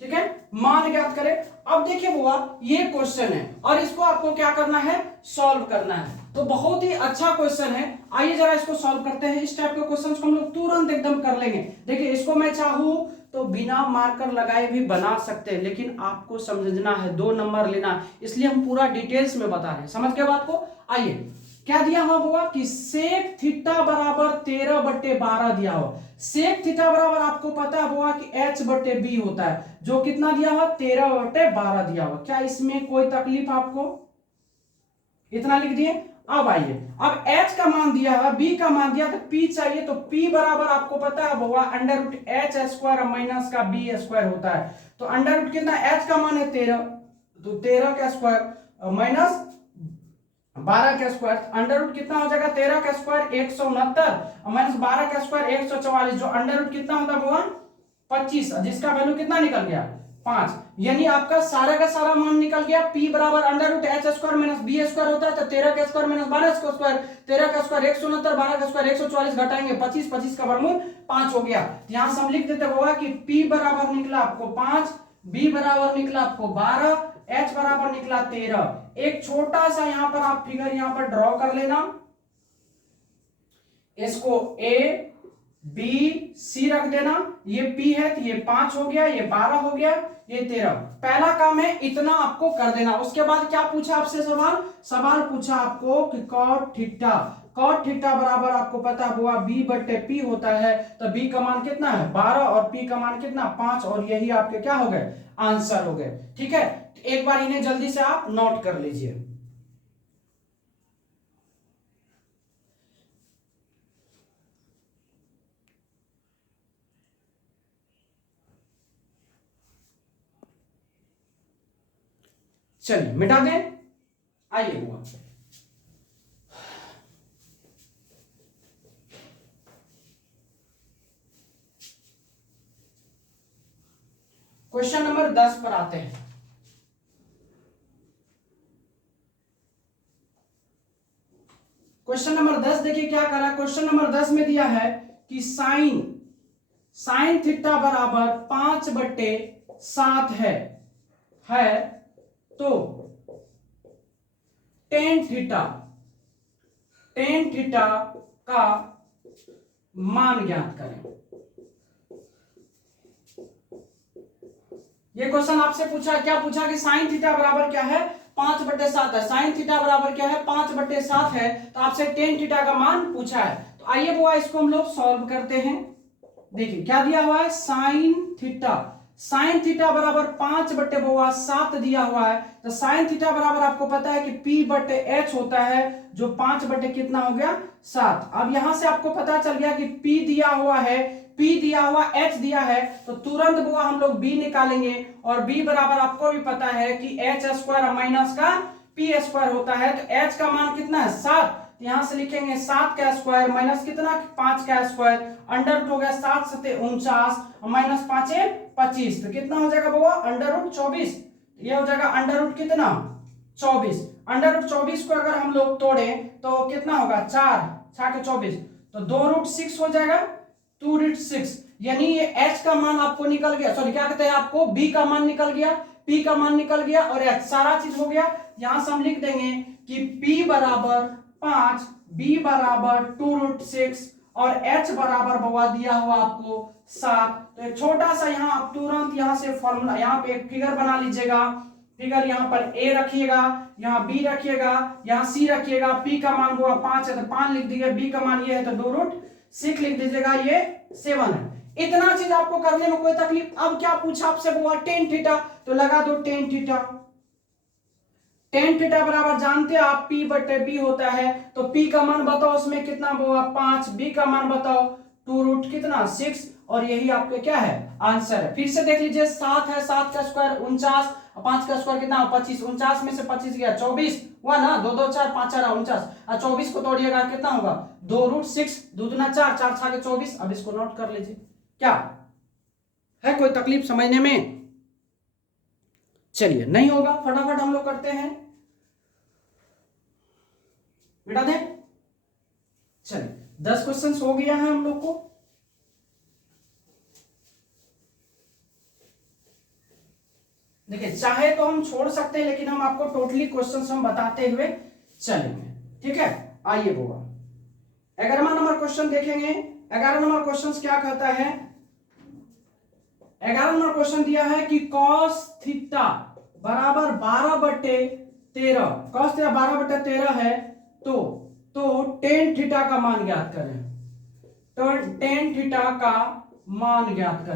ठीक है, मान ज्ञात करें। अब देखिए बुआ, ये क्वेश्चन है और इसको आपको क्या करना है? सॉल्व करना है। तो बहुत ही अच्छा क्वेश्चन है। आइए जरा इसको सॉल्व करते हैं। इस टाइप के क्वेश्चंस को हम लोग तुरंत एकदम कर लेंगे। देखिए इसको मैं चाहूं तो बिना मार्कर लगाए भी बना सकते हैं, लेकिन आपको समझना है, 2 नंबर लेना, इसलिए हम पूरा डिटेल्स में बता रहे हैं। समझ के बात को। आइए, क्या दिया हुआ कि सेक थीटा बराबर 13/12 दिया हुआ। सेक थीटा बराबर आपको पता हुआ कि h/b होता है, जो कितना दिया हुआ? 13/12 दिया हुआ। क्या इसमें कोई तकलीफ आपको? इतना लिख दिए। अब आइए, अब h का मान दिया है, b का मान दिया, तो p चाहिए, तो p बराबर आपको पता है हुआ √h² माइनस का b² होता है। तो अंडर कितना? h का मान है 13, तो 13 का स्क्वायर माइनस 12 का स्क्वायर, अंडर रूट कितना हो जाएगा? 13 का स्क्वायर 169 माइनस 12 का स्क्वायर 144, जो अंडर रूट कितना होता है भगवान? 25, जिसका वैल्यू कितना निकल गया? 5। यानी आपका सारा का सारा मान निकल गया। p बराबर √h² माइनस b² होता है, तो 13 का स्क्वायर माइनस 12 का स्क्वायर, 13 का स्क्वायर 169, 12 का स्क्वायर 144, घटाएंगे 25, 25 का वर्गमूल 5 हो गया। तो यहां से हम लिख देते होगा कि p बराबर निकला आपको 5, b बराबर निकला आपको 12, h बराबर निकला 13। एक छोटा सा यहां पर आप फिगर यहां पर ड्रॉ कर लेना। इसको a b c रख देना। ये p है तो ये 5 हो गया, ये 12 हो गया, ये 13। पहला काम है इतना आपको कर देना। उसके बाद क्या पूछा आपसे? सवाल पूछा आपको कि कॉट थीटा बराबर आपको पता हुआ b/p होता है, तो b का मान कितना है? 12, और p का मान कितना? 5, और यही आपके क्या हो गए? आंसर हो गए। ठीक है, एक बार इन्हें जल्दी से आप नोट कर लीजिए। चलिए मिटा दें। आइए हुआ, क्वेश्चन नंबर 10 पर आते हैं। क्वेश्चन नंबर 10 देखिए क्या करा है। क्वेश्चन नंबर 10 में दिया है कि साइन थीटा बराबर 5/7 है तो टेन थीटा का मान ज्ञात करें। ये क्वेश्चन आपसे पूछा, क्या पूछा कि साइन थीटा बराबर क्या है, 5/7 है। साइन थीटा बराबर क्या है, 5/7 है, तो आपसे टेन थीटा का मान पूछा है। तो आइए बुआ इसको हम लोग सॉल्व करते हैं। देखिए क्या दिया हुआ है, साइन थीटा बराबर 5/7 दिया हुआ है। तो साइन थीटा बराबर आपको पता है कि P/H होता है, जो 5 बटे कितना हो गया 7। अब यहां से आपको पता चल गया कि P दिया हुआ है, P दिया हुआ, H दिया है, तो तुरंत बुआ हम लोग B निकालेंगे। और B बराबर आपको भी पता है कि H² माइनस का P² होता है। तो H का मान कितना है 7, यहां से लिखेंगे 7 का स्क्वायर माइनस कितना 5 का स्क्वायर, अंडर रूट हो गया 7 7 49 माइनस 5 25, तो कितना हो जाएगा बुआ अंडर रूट 24। ये हो जाएगा अंडर रूट कितना 24। अंडर रूट 24 को अगर हम लोग तोड़े तो कितना होगा 4 6 के 24, तो 2√6 हो जाएगा 2√6। यानी ये H का मान आपको निकल गया, सॉरी क्या कहते हैं आपको, B का मान निकल गया, P का मान निकल गया और H सारा चीज हो गया। यहां से हम लिख देंगे कि P बराबर 5, B बराबर 2√6 और H बराबर बवा दिया हुआ आपको 7। तो एक छोटा सा यहाँ आप तुरंत यहाँ से फॉर्मूला, यहाँ पे एक फिगर बना लीजिएगा। फिगर यहाँ पर A रखिएगा, यहाँ B रखिएगा, यहाँ C रखिएगा। P का मान हुआ 5 है तो 5 लिख दीजिए, B का मान ये है तो 2√6 लिख दीजिएगा, ये 7 है। इतना चीज आपको करने में कोई तकलीफ। अब क्या पूछा आपसे हुआ टेन थीटा, तो लगा दो टेन थीटा। टेन थीटा बराबर जानते हैं आप P/B होता है, तो P का मान बताओ उसमें कितना हुआ 5, B का मान बताओ 2√6 और यही आपके क्या है आंसर है। फिर से देख लीजिए 7 है, 7 का स्क्वायर 49, 5 का स्क्वायर कितना 25, 49 में से 25 गया 24 हुआ ना, 2 2 4 5 4 49 और 24 को तोड़िएगा कितना होगा 2√6, 2 दूना 4 4 6 के 24। अब इसको नोट कर लीजिए, क्या है कोई तकलीफ समझने में? चलिए नहीं होगा, फटाफट हम लोग करते हैं, मिटा दें। चलिए 10 क्वेश्चन हो गया है हम लोग को। देखिए चाहे तो हम छोड़ सकते हैं, लेकिन हम आपको टोटली क्वेश्चंस हम बताते हुए चलेंगे, ठीक है। आइए बोला 11वां नंबर क्वेश्चन देखेंगे। 11 नंबर क्वेश्चन क्या कहता है, 11 नंबर क्वेश्चन दिया है कि cos थीटा बराबर 12/13, cos थीटा 12/13 है तो टेन थीटा का मान ज्ञात करें। तो टेन थीटा का मान ज्ञात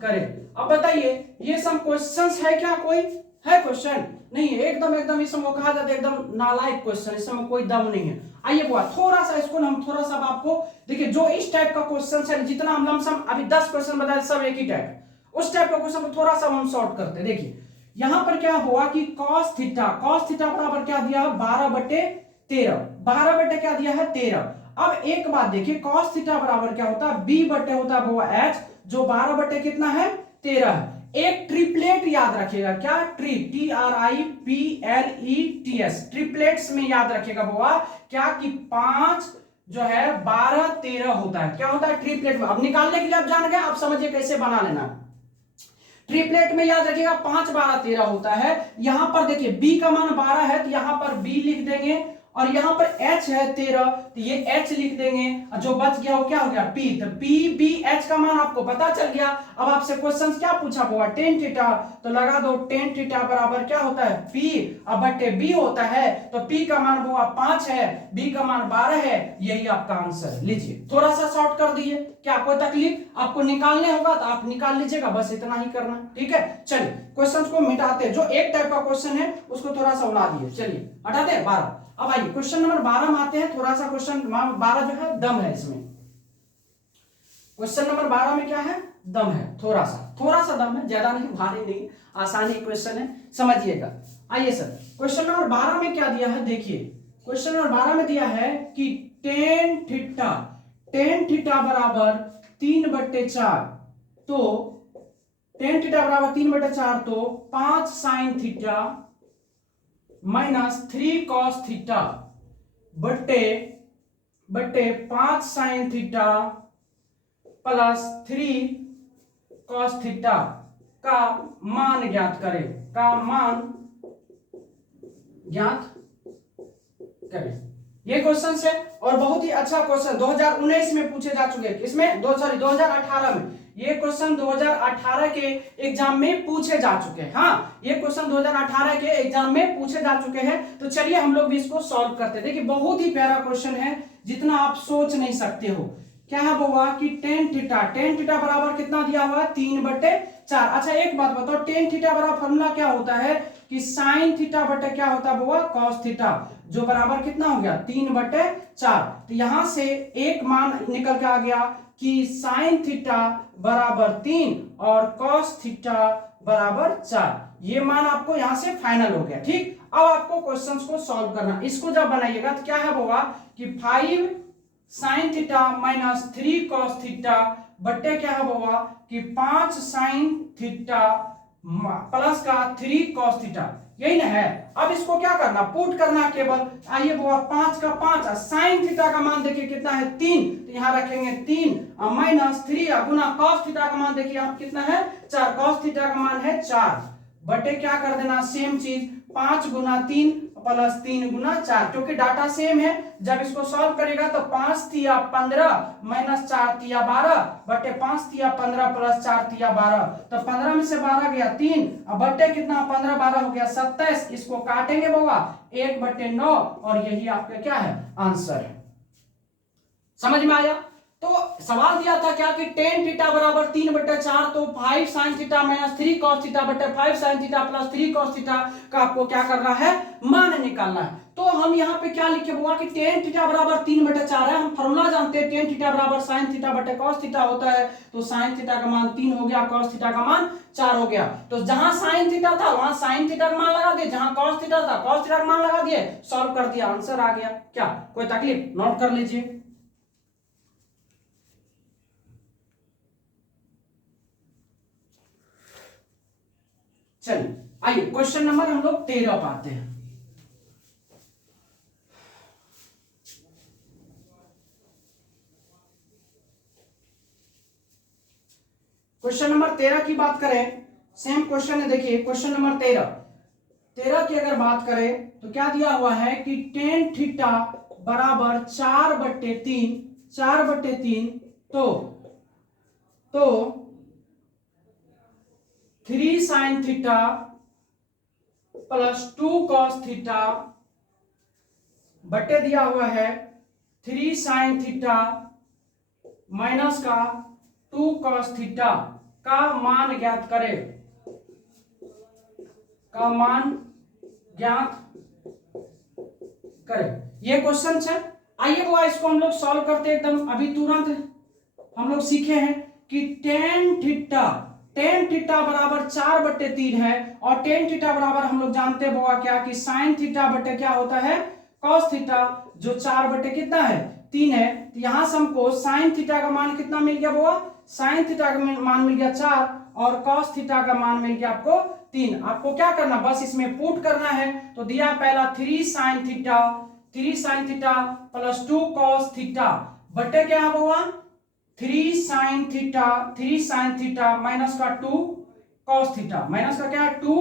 करें। अब बताइए ये सब क्वेश्चंस है क्या, कोई है क्वेश्चन? नहीं है, एकदम इसमें कहा जाता है एकदम नालायक क्वेश्चन, इसमें कोई दम नहीं है। आइए बुआ थोड़ा सा इसको हम थोड़ा सा आपको देखिए, जो इस टाइप का क्वेश्चन है, जितना हम लमसम अभी 10 क्वेश्चन बताए सब एक ही टाइप, उस टाइप का क्वेश्चन को थोड़ा सा हम सॉर्ट करते हैं। देखिए यहां पर क्या हुआ कि cos थीटा बराबर क्या दिया है 12/13, 12 बटे क्या दिया है 13। अब एक बात देखिए, cos थीटा बराबर क्या होता है B बटे होता है वो H, जो 12 बटे कितना है 13 है। एक ट्रिपलेट याद रखिएगा, क्या TRIPLETS, ट्रिपलेट्स में याद रखिएगा बुआ क्या कि 5 जो है 12 13 होता है, क्या होता है ट्रिपलेट में। अब निकालने के लिए आप जान गए, आप समझिए कैसे बना लेना। ट्रिपलेट में याद रखिएगा 5 12 13 होता है। यहां पर देखिए B का मान 12 है तो यहां पर B लिख देंगे, और यहां पर H है 13 तो ये H लिख देंगे, और जो बच गया वो क्या हो गया P। तो P B H का मान आपको पता चल गया। अब आपसे क्वेश्चन क्या पूछा हुआ टेन थीटा, तो लगा दो टेन थीटा बराबर क्या होता है P अब बटे B होता है, तो P का मान हुआ 5 है, B का मान 12 है, यही आपका आंसर। लीजिए थोड़ा सा शॉर्ट कर दिए, क्या कोई तकलीफ? आपको निकालने होगा तो आप निकाल लीजिएगा, बस इतना ही करना, ठीक है। चलिए क्वेश्चन को मिटाते हैं, जो एक टाइप का क्वेश्चन है उसको थोड़ा सा उड़ा दिए, चलिए हटाते हैं 12। अब आइए क्वेश्चन नंबर 12 में आते हैं। थोड़ा सा क्वेश्चन 12 जो है दम है इसमें। क्वेश्चन नंबर 12 में क्या है, दम है, थोड़ा सा दम है, ज्यादा नहीं, भारी नहीं, आसानी क्वेश्चन है, समझिएगा। आइए सर क्वेश्चन नंबर 12 में क्या दिया है, देखिए क्वेश्चन नंबर 12 में दिया है कि टेन थीटा बराबर 3/4, तो टेन थीटा बराबर 3/4, तो 5 sine theta minus 3 cos theta बट्टे 5 sine theta plus 3 cos theta का मान ज्ञात करें, ये क्वेश्चन है और बहुत ही अच्छा क्वेश्चन 2019 में पूछे जा चुके हैं। इसमें 2018 में ये क्वेश्चन 2018 के एग्जाम में पूछे जा चुके हैं। हाँ, ये क्वेश्चन 2018 के एग्जाम में पूछे जा चुके हैं। तो चलिए हम लोग भी इसको सॉल्व करते हैं। देखिए बहुत ही प्यारा क्वेश्चन है, जितना आप सोच नहीं सकते हो। क्या है हुआ कि टेन थीटा बराबर कितना दिया हुआ है 3/4। अच्छा एक बात बताओ, टेन थीटा बराबर फॉर्मूला क्या होता है कि साइन थीटा बटे क्या होता है बुआ कॉस थीटा, जो बराबर कितना हो गया 3/4। तो यहां से एक मान निकल के आ गया कि साइन थीटा बराबर 3 और कॉस थीटा बराबर 4। ये मान आपको यहां से फाइनल हो गया। ठीक, अब आपको क्वेश्चंस को सॉल्व करना। इसको जब बनाइएगा तो क्या है होगा कि 5 sine theta minus 3 cos theta बट्टे क्या है होगा कि 5 साइन थीटा प्लस का 3 कॉस थीटा, यही ना है। अब इसको क्या करना, पुट करना केवल। आइए बुआ 5 का 5, साइन थीटा का मान देखिए कितना है 3, तो यहां रखेंगे 3 माइनस 3 गुना कॉस थीटा का मान देखिए आप कितना है 4, कॉस थीटा का मान है 4 बटे क्या कर देना सेम चीज 5 गुना 3 प्लस 3 गुना 4, क्योंकि डाटा सेम है। जब इसको सॉल्व करेगा तो 5 तिया 15 माइनस 4 तिया 12 बटे 5 तिया 15 प्लस 4 तिया 12, तो 15 में से 12 गया 3, अब बटे कितना 15 12 हो गया 27। इसको काटेंगे बाबा 1/9 और यही आपका क्या है आंसर है। समझ में आया। तो सवाल दिया था क्या कि टेन थीटा बराबर 3/4, तो 5 sine theta minus 3 cos theta बटे 5 sine theta plus 3 cos theta का आपको क्या करना है मान निकालना है। तो हम यहाँ पे क्या लिखे हुआ कि टेन थीटा बराबर 3/4 है। हम फॉर्मूला जानते हैं टेन थीटा बराबर साइन थीटा बटे कॉस थीटा होता है। तो साइन थीटा का मान 3 हो गया, कॉस थीटा का मान 4 हो गया। तो जहां साइन थीटा था वहां साइन थीटा का मान लगा दिए, जहां कॉस थीटा था कॉस थीटा का मान लगा दिए, सॉल्व कर दिया, आंसर आ गया। क्या कोई तकलीफ, नोट कर लीजिए। चलिए आइए क्वेश्चन नंबर हम लोग 13 पाते हैं। क्वेश्चन नंबर 13 की बात करें, सेम क्वेश्चन है। देखिए क्वेश्चन नंबर 13 की अगर बात करें तो क्या दिया हुआ है कि टेन थीटा बराबर 4/3 तो 3 sine theta plus 2 cos theta बटे दिया हुआ है 3 साइन थीटा माइनस का 2 कॉस थीटा का मान ज्ञात करें, का मान ज्ञात करें। ये क्वेश्चन है। आइए वो इसको हम लोग सॉल्व करते हैं एकदम अभी तुरंत। हम लोग सीखे हैं कि टेन थीटा बराबर 4/3 है और टेन थीटा बराबर हम लोग जानते हैं बोआ क्या कि साइन थीटा बटे क्या होता है कॉस थीटा, जो 4 बटे कितना है 3 है। तो यहां से हमको साइन थीटा का मान कितना मिल गया बोआ, साइन थीटा का मान मिल गया 4 और कॉस थीटा का मान मिल गया आपको 3। आपको क्या करना, बस इसमें पुट करना है। तो दिया पहला 3 sine theta plus 2 cos theta बटे क्या है बोआ 3 साइन थीटा माइनस का 2 कॉस थीटा, माइनस का क्या है 2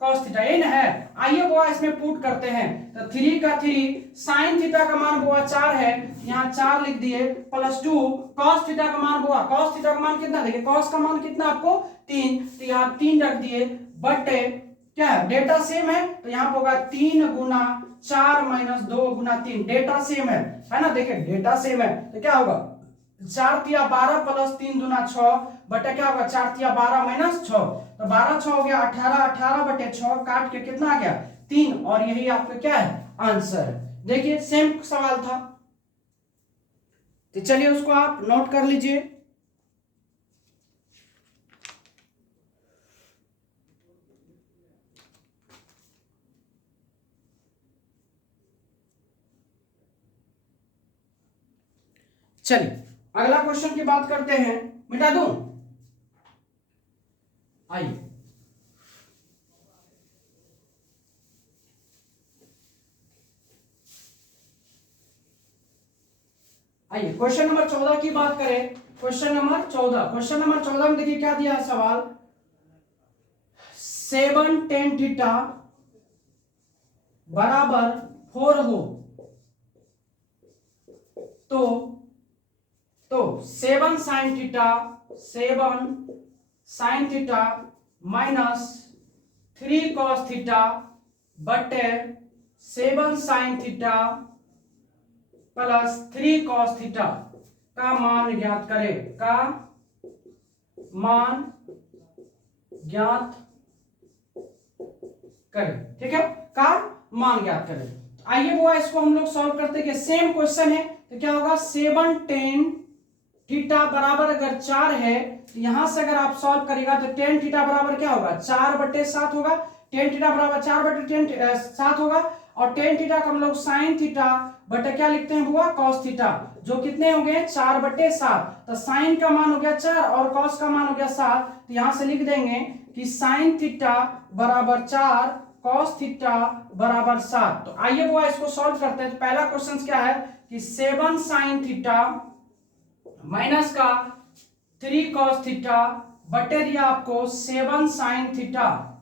कॉस थीटा, ये ना है। आइए बुआ इसमें पुट करते हैं। तो 3 का 3 साइन थीटा का मान बुआ 4 है, यहाँ 4 लिख दिए प्लस 2 कॉस थीटा का मान बुआ, कॉस थीटा का मान कितना, देखिए कॉस का मान कितना आपको 3, तो यहाँ 3 रख दिए बटे क्या है डेटा सेम है तो यहाँ पर होगा 3 गुना 4 माइनस 2 गुना 3, डेटा सेम है ना। देखिए डेटा सेम है तो क्या होगा 4 तिया 12 प्लस 3 दूना 6 बटे क्या होगा 4 तिया 12 माइनस 6, तो 12 6 हो गया 18, 18 बटे 6 काट के कितना आ गया 3, और यही आपका क्या है आंसर है। देखिए सेम सवाल था, तो चलिए उसको आप नोट कर लीजिए। चलिए अगला क्वेश्चन की बात करते हैं, मिटा दूं, आइए क्वेश्चन नंबर 14 की बात करें। क्वेश्चन नंबर 14 में देखिए क्या दिया है सवाल, 7 tan थीटा बराबर 4 हो तो 7 sin theta minus 3 cos theta बटे 7 sin theta plus 3 cos theta का मान ज्ञात करें, ठीक है, का मान ज्ञात करें। आइए वो इसको हम लोग सॉल्व करते हैं। सेम क्वेश्चन है तो क्या होगा, 7 tan थीटा बराबर अगर 4 है तो यहां से अगर आप सॉल्व करेगा तो tan थीटा बराबर क्या होगा, 4/7 होगा। tan थीटा बराबर 4/7 होगा और tan थीटा को हम लोग sin थीटा बटे क्या लिखते हैं बुआ, cos थीटा, जो कितने हो गए 4/7। तो sin का मान हो गया 4 और cos का मान हो गया 7। तो यहां से लिख देंगे कि sin थीटा बराबर 4 cos थीटा बराबर 7। तो आइए बुआ इसको सॉल्व करते हैं। तो पहला क्वेश्चन क्या है कि 7 sin थीटा माइनस का 3 cos थीटा बटे दिया आपको 7 sin थीटा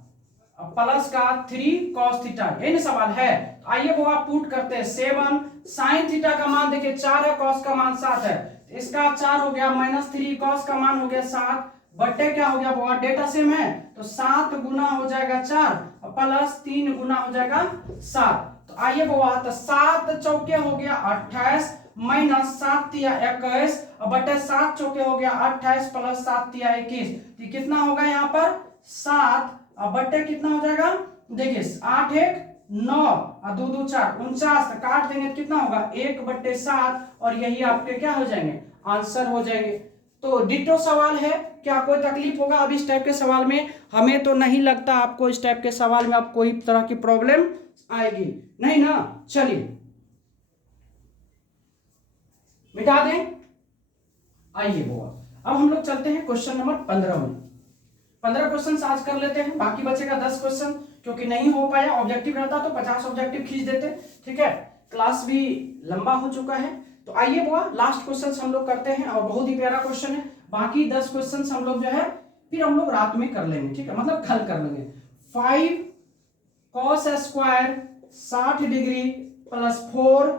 प्लस का 3 cos थीटा, यही ना सवाल है। तो आइए वो आप पुट करते हैं। 7 sin थीटा का मान देखिए 4 है, cos का मान 7 है, तो इसका 4 हो गया माइनस 3 cos का मान हो गया 7 बटे क्या हो गया वो डेटा सेम है तो 7 गुना हो जाएगा 4 प्लस 3 गुना हो जाएगा 7। तो आइए वो 7 चौके हो गया 28 माइनस 7 तिया 21 बटे 7 चौके हो गया 28 प्लस 7 तिया 21। तो कितना होगा यहाँ पर 7 बटे कितना हो जाएगा, देखिए 8 1 9 और 2 2 4 49, काट देंगे तो कितना होगा 1/7 और यही आपके क्या हो जाएंगे आंसर हो जाएंगे। तो डिटो सवाल है, क्या कोई तकलीफ होगा अब इस टाइप के सवाल में? हमें तो नहीं लगता आपको इस टाइप के सवाल में आप कोई तरह की प्रॉब्लम आएगी, नहीं ना। चलिए मिटा दें। आइए वो अब हम लोग चलते हैं क्वेश्चन नंबर 15 में। 15 क्वेश्चन आज कर लेते हैं, बाकी बचेगा 10 क्वेश्चन, क्योंकि नहीं हो पाया। ऑब्जेक्टिव रहता तो 50 ऑब्जेक्टिव खींच देते, ठीक है। क्लास भी लंबा हो चुका है। तो आइए बुआ लास्ट क्वेश्चन हम लोग करते हैं और बहुत ही प्यारा क्वेश्चन है। बाकी 10 क्वेश्चन हम लोग जो है फिर हम लोग रात में कर लेंगे, ठीक है, मतलब कल कर लेंगे। 5 cos square 60 degree plus 4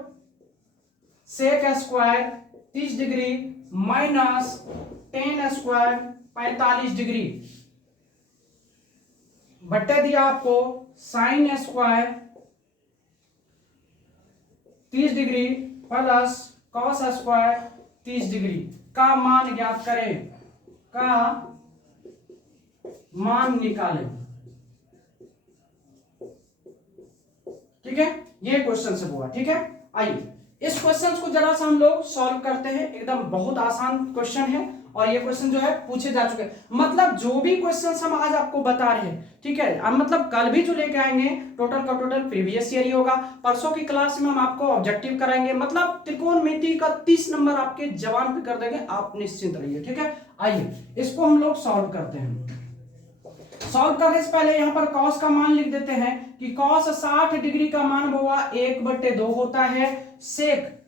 sec square 30 degree minus 10 square 45 degree बटे दिया आपको sin square 30 degree plus cos square 30 degree का मान ज्ञात करें, का मान निकालें, ठीक है। ये क्वेश्चन से हुआ, ठीक है। आइए इस क्वेश्चन को जरा सा हम लोग सॉल्व करते हैं। एकदम बहुत आसान क्वेश्चन है और ये क्वेश्चन जो है पूछे जा चुके हैं। मतलब जो भी क्वेश्चंस हम आज आपको बता रहे हैं, ठीक है, अब मतलब कल भी जो लेके आएंगे टोटल का टोटल प्रीवियस ईयर ही होगा। परसों की क्लास में हम आपको ऑब्जेक्टिव कराएंगे, मतलब त्रिकोणमिति का 30 नंबर आपके जवान पे कर देंगे, आप निश्चिंत रहिए, ठीक है। आइए इसको हम लोग सॉल्व करते हैं। सॉल्व करने से पहले यहाँ पर cos का मान लिख देते हैं कि cos 60 डिग्री का मान हुआ 1/2 होता है। सेक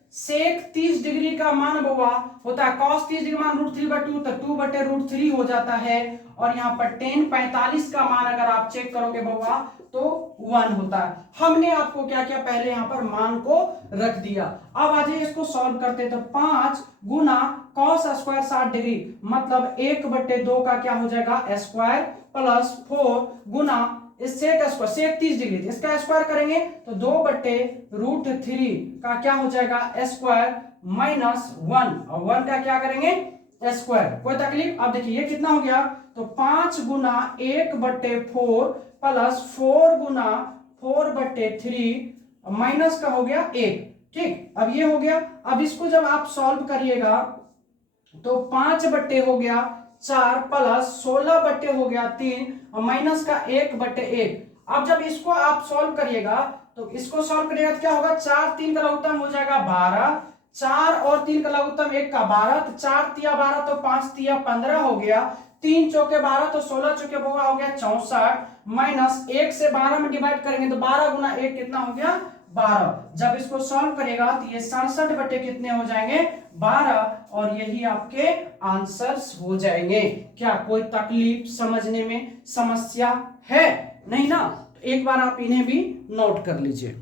30 डिग्री का मान हुआ होता है, cos 30 डिग्री मान √3/2 तो 2/√3 हो जाता है। और यहाँ पर tan 45 का मान अगर आप चेक करोगे बउआ तो 1 होता है। हमने आपको क्या किया, पहले यहाँ पर मान को रख दिया। अब आ जाइए इसको सॉल्व करते हैं। तो 5 गुना cos स्क्वायर 60 डिग्री मतलब 1/2 का क्या हो जाएगा स्क्वायर प्लस 4 गुना सेक स्क्वायर, सेक 30 डिग्री इसका स्क्वायर करेंगे तो 2/√3 का क्या हो जाएगा स्क्वायर माइनस 1 और 1 का क्या करेंगे स्क्वायर। कोई तकलीफ? अब देखिए ये कितना हो गया, तो 5 गुना 1/4 प्लस 4 गुना 4/3 माइनस का हो गया 1, ठीक। अब ये हो गया। अब इसको जब आप सॉल्व करिएगा तो 5 हो गया 4 प्लस 16 हो गया 3 और माइनस का 1/1। अब जब इसको आप सॉल्व करिएगा तो इसको सॉल्व करिएगा तो क्या होगा, 4 3 का लघुत्तम हो जाएगा 12, 4 और 3 का लघुत्तम 1 का 12, तो 4 तिया 12 तो 5 तिया 15 हो गया, 3 चौके 12 तो 16 चौके हो गया 64 माइनस 1 से 12 में डिवाइड करेंगे तो 12 गुना 1 कितना हो गया 12। जब इसको सॉल्व करेगा तो ये 67 बटे कितने हो जाएंगे 12, और यही आपके आंसर्स हो जाएंगे। क्या कोई तकलीफ समझने में, समस्या है? नहीं ना? तो एक बार आप इन्हें भी नोट कर लीजिए।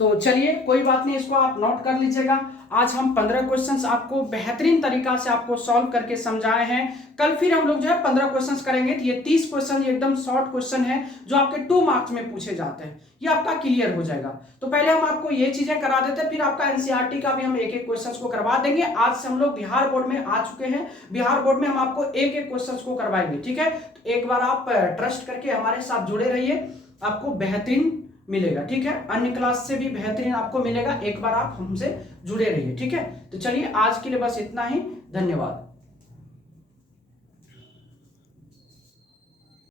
तो चलिए कोई बात नहीं, इसको आप नोट कर लीजिएगा। आज हम 15 क्वेश्चंस आपको बेहतरीन तरीका से आपको सॉल्व करके समझाए हैं। कल फिर हम लोग जो है 15 क्वेश्चंस करेंगे। तो ये 30 क्वेश्चन एकदम शॉर्ट क्वेश्चन है जो आपके 2 मार्क्स में पूछे जाते हैं, ये आपका क्लियर हो जाएगा। तो पहले हम आपको ये चीजें करा देते हैं, फिर आपका एनसीईआरटी का भी हम एक एक क्वेश्चन को करवा देंगे। आज से हम लोग बिहार बोर्ड में आ चुके हैं, बिहार बोर्ड में हम आपको एक एक क्वेश्चन को करवाएंगे, ठीक है? तो एक बार आप ट्रस्ट करके हमारे साथ जुड़े रहिए, आपको बेहतरीन मिलेगा, ठीक है? अन्य क्लास से भी बेहतरीन आपको मिलेगा, एक बार आप हमसे जुड़े रहिए, ठीक है? तो चलिए आज के लिए बस इतना ही, धन्यवाद।